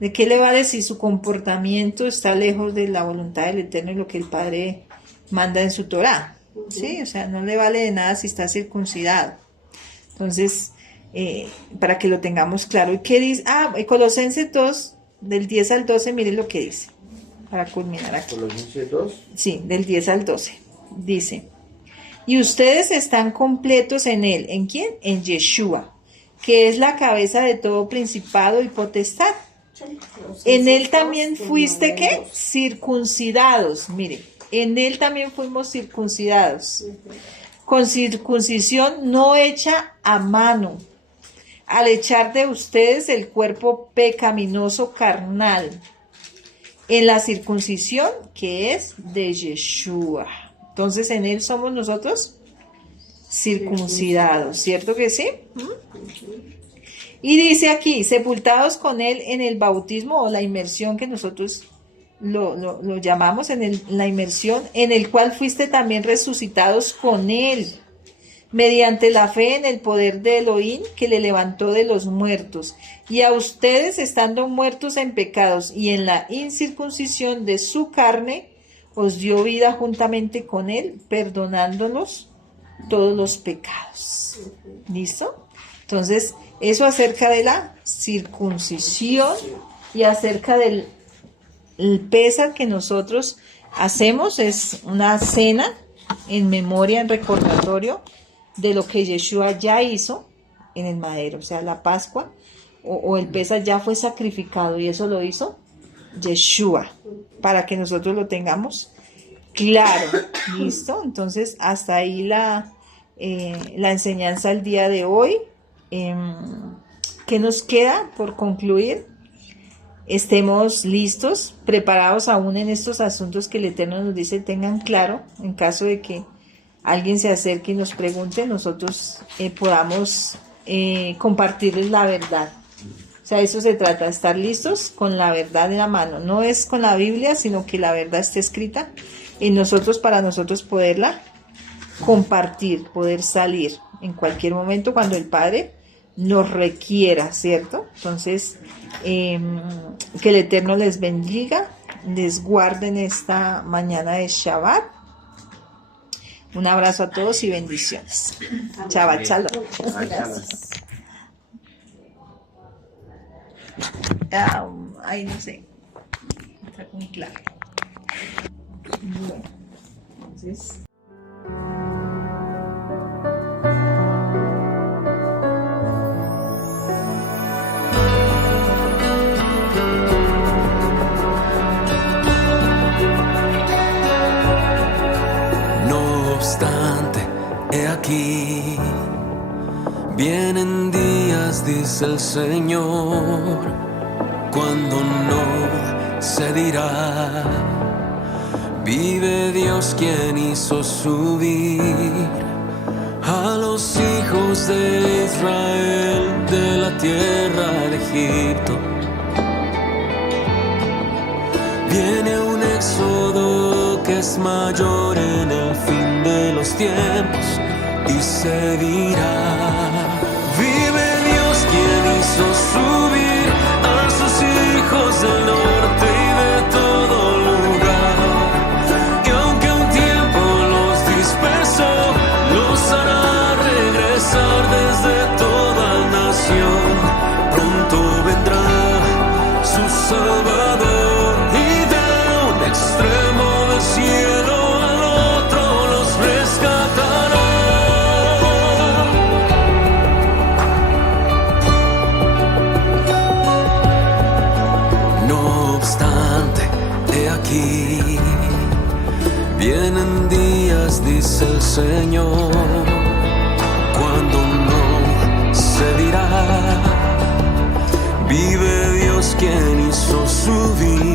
¿De qué le vale si su comportamiento está lejos de la voluntad del Eterno y lo que el Padre manda en su Torá? Sí, o sea, no le vale de nada si está circuncidado. Entonces, para que lo tengamos claro. ¿Y qué dice? Colosenses 2, del 10 al 12, miren lo que dice, para culminar aquí. Colosenses 2. Sí, del 10 al 12. Dice, y ustedes están completos en él. ¿En quién? En Yeshua, que es la cabeza de todo principado y potestad. En él también fuiste, ¿qué? Circuncidados. Miren, en él también fuimos circuncidados. Con circuncisión no hecha a mano, al echar de ustedes el cuerpo pecaminoso carnal, en la circuncisión que es de Yeshua. Entonces en él somos nosotros circuncidados, ¿cierto que sí? Y dice aquí, sepultados con él en el bautismo o la inmersión que nosotros lo llamamos la inmersión, en el cual fuiste también resucitados con él, mediante la fe en el poder de Elohim que le levantó de los muertos, y a ustedes estando muertos en pecados y en la incircuncisión de su carne, os dio vida juntamente con él, perdonándonos todos los pecados. ¿Listo? Entonces, eso acerca de la circuncisión y acerca del Pésar que nosotros hacemos, es una cena en memoria, en recordatorio de lo que Yeshua ya hizo en el madero, o sea, la Pascua o el Pésar ya fue sacrificado y eso lo hizo Yeshua, para que nosotros lo tengamos claro. ¿Listo? Entonces, hasta ahí la enseñanza el día de hoy. ¿Qué nos queda por concluir? Estemos listos, preparados aún en estos asuntos que el Eterno nos dice, tengan claro, en caso de que alguien se acerque y nos pregunte, nosotros podamos compartirles la verdad. O sea, eso se trata, de estar listos con la verdad en la mano. No es con la Biblia, sino que la verdad esté escrita en nosotros para nosotros poderla compartir, poder salir en cualquier momento cuando el Padre nos requiera, ¿cierto? Entonces, que el Eterno les bendiga, les guarde en esta mañana de Shabbat. Un abrazo a todos y bendiciones. Shabbat Shalom. Gracias. Ahí no sé. Está muy claro. Bueno, entonces... Vienen días, dice el Señor, cuando no se dirá: vive Dios quien hizo subir a los hijos de Israel de la tierra de Egipto. Viene un éxodo que es mayor en el fin de los tiempos, y se dirá: vive Dios quien hizo subir a sus hijos del norte y de todo lugar. Y aunque un tiempo los dispersó, los hará regresar desde toda nación. Pronto vendrá su Salvador, y de un extremo del cielo al otro los rescatará. No obstante, he aquí, vienen días, dice el Señor, cuando no se dirá: vive Dios quien hizo subir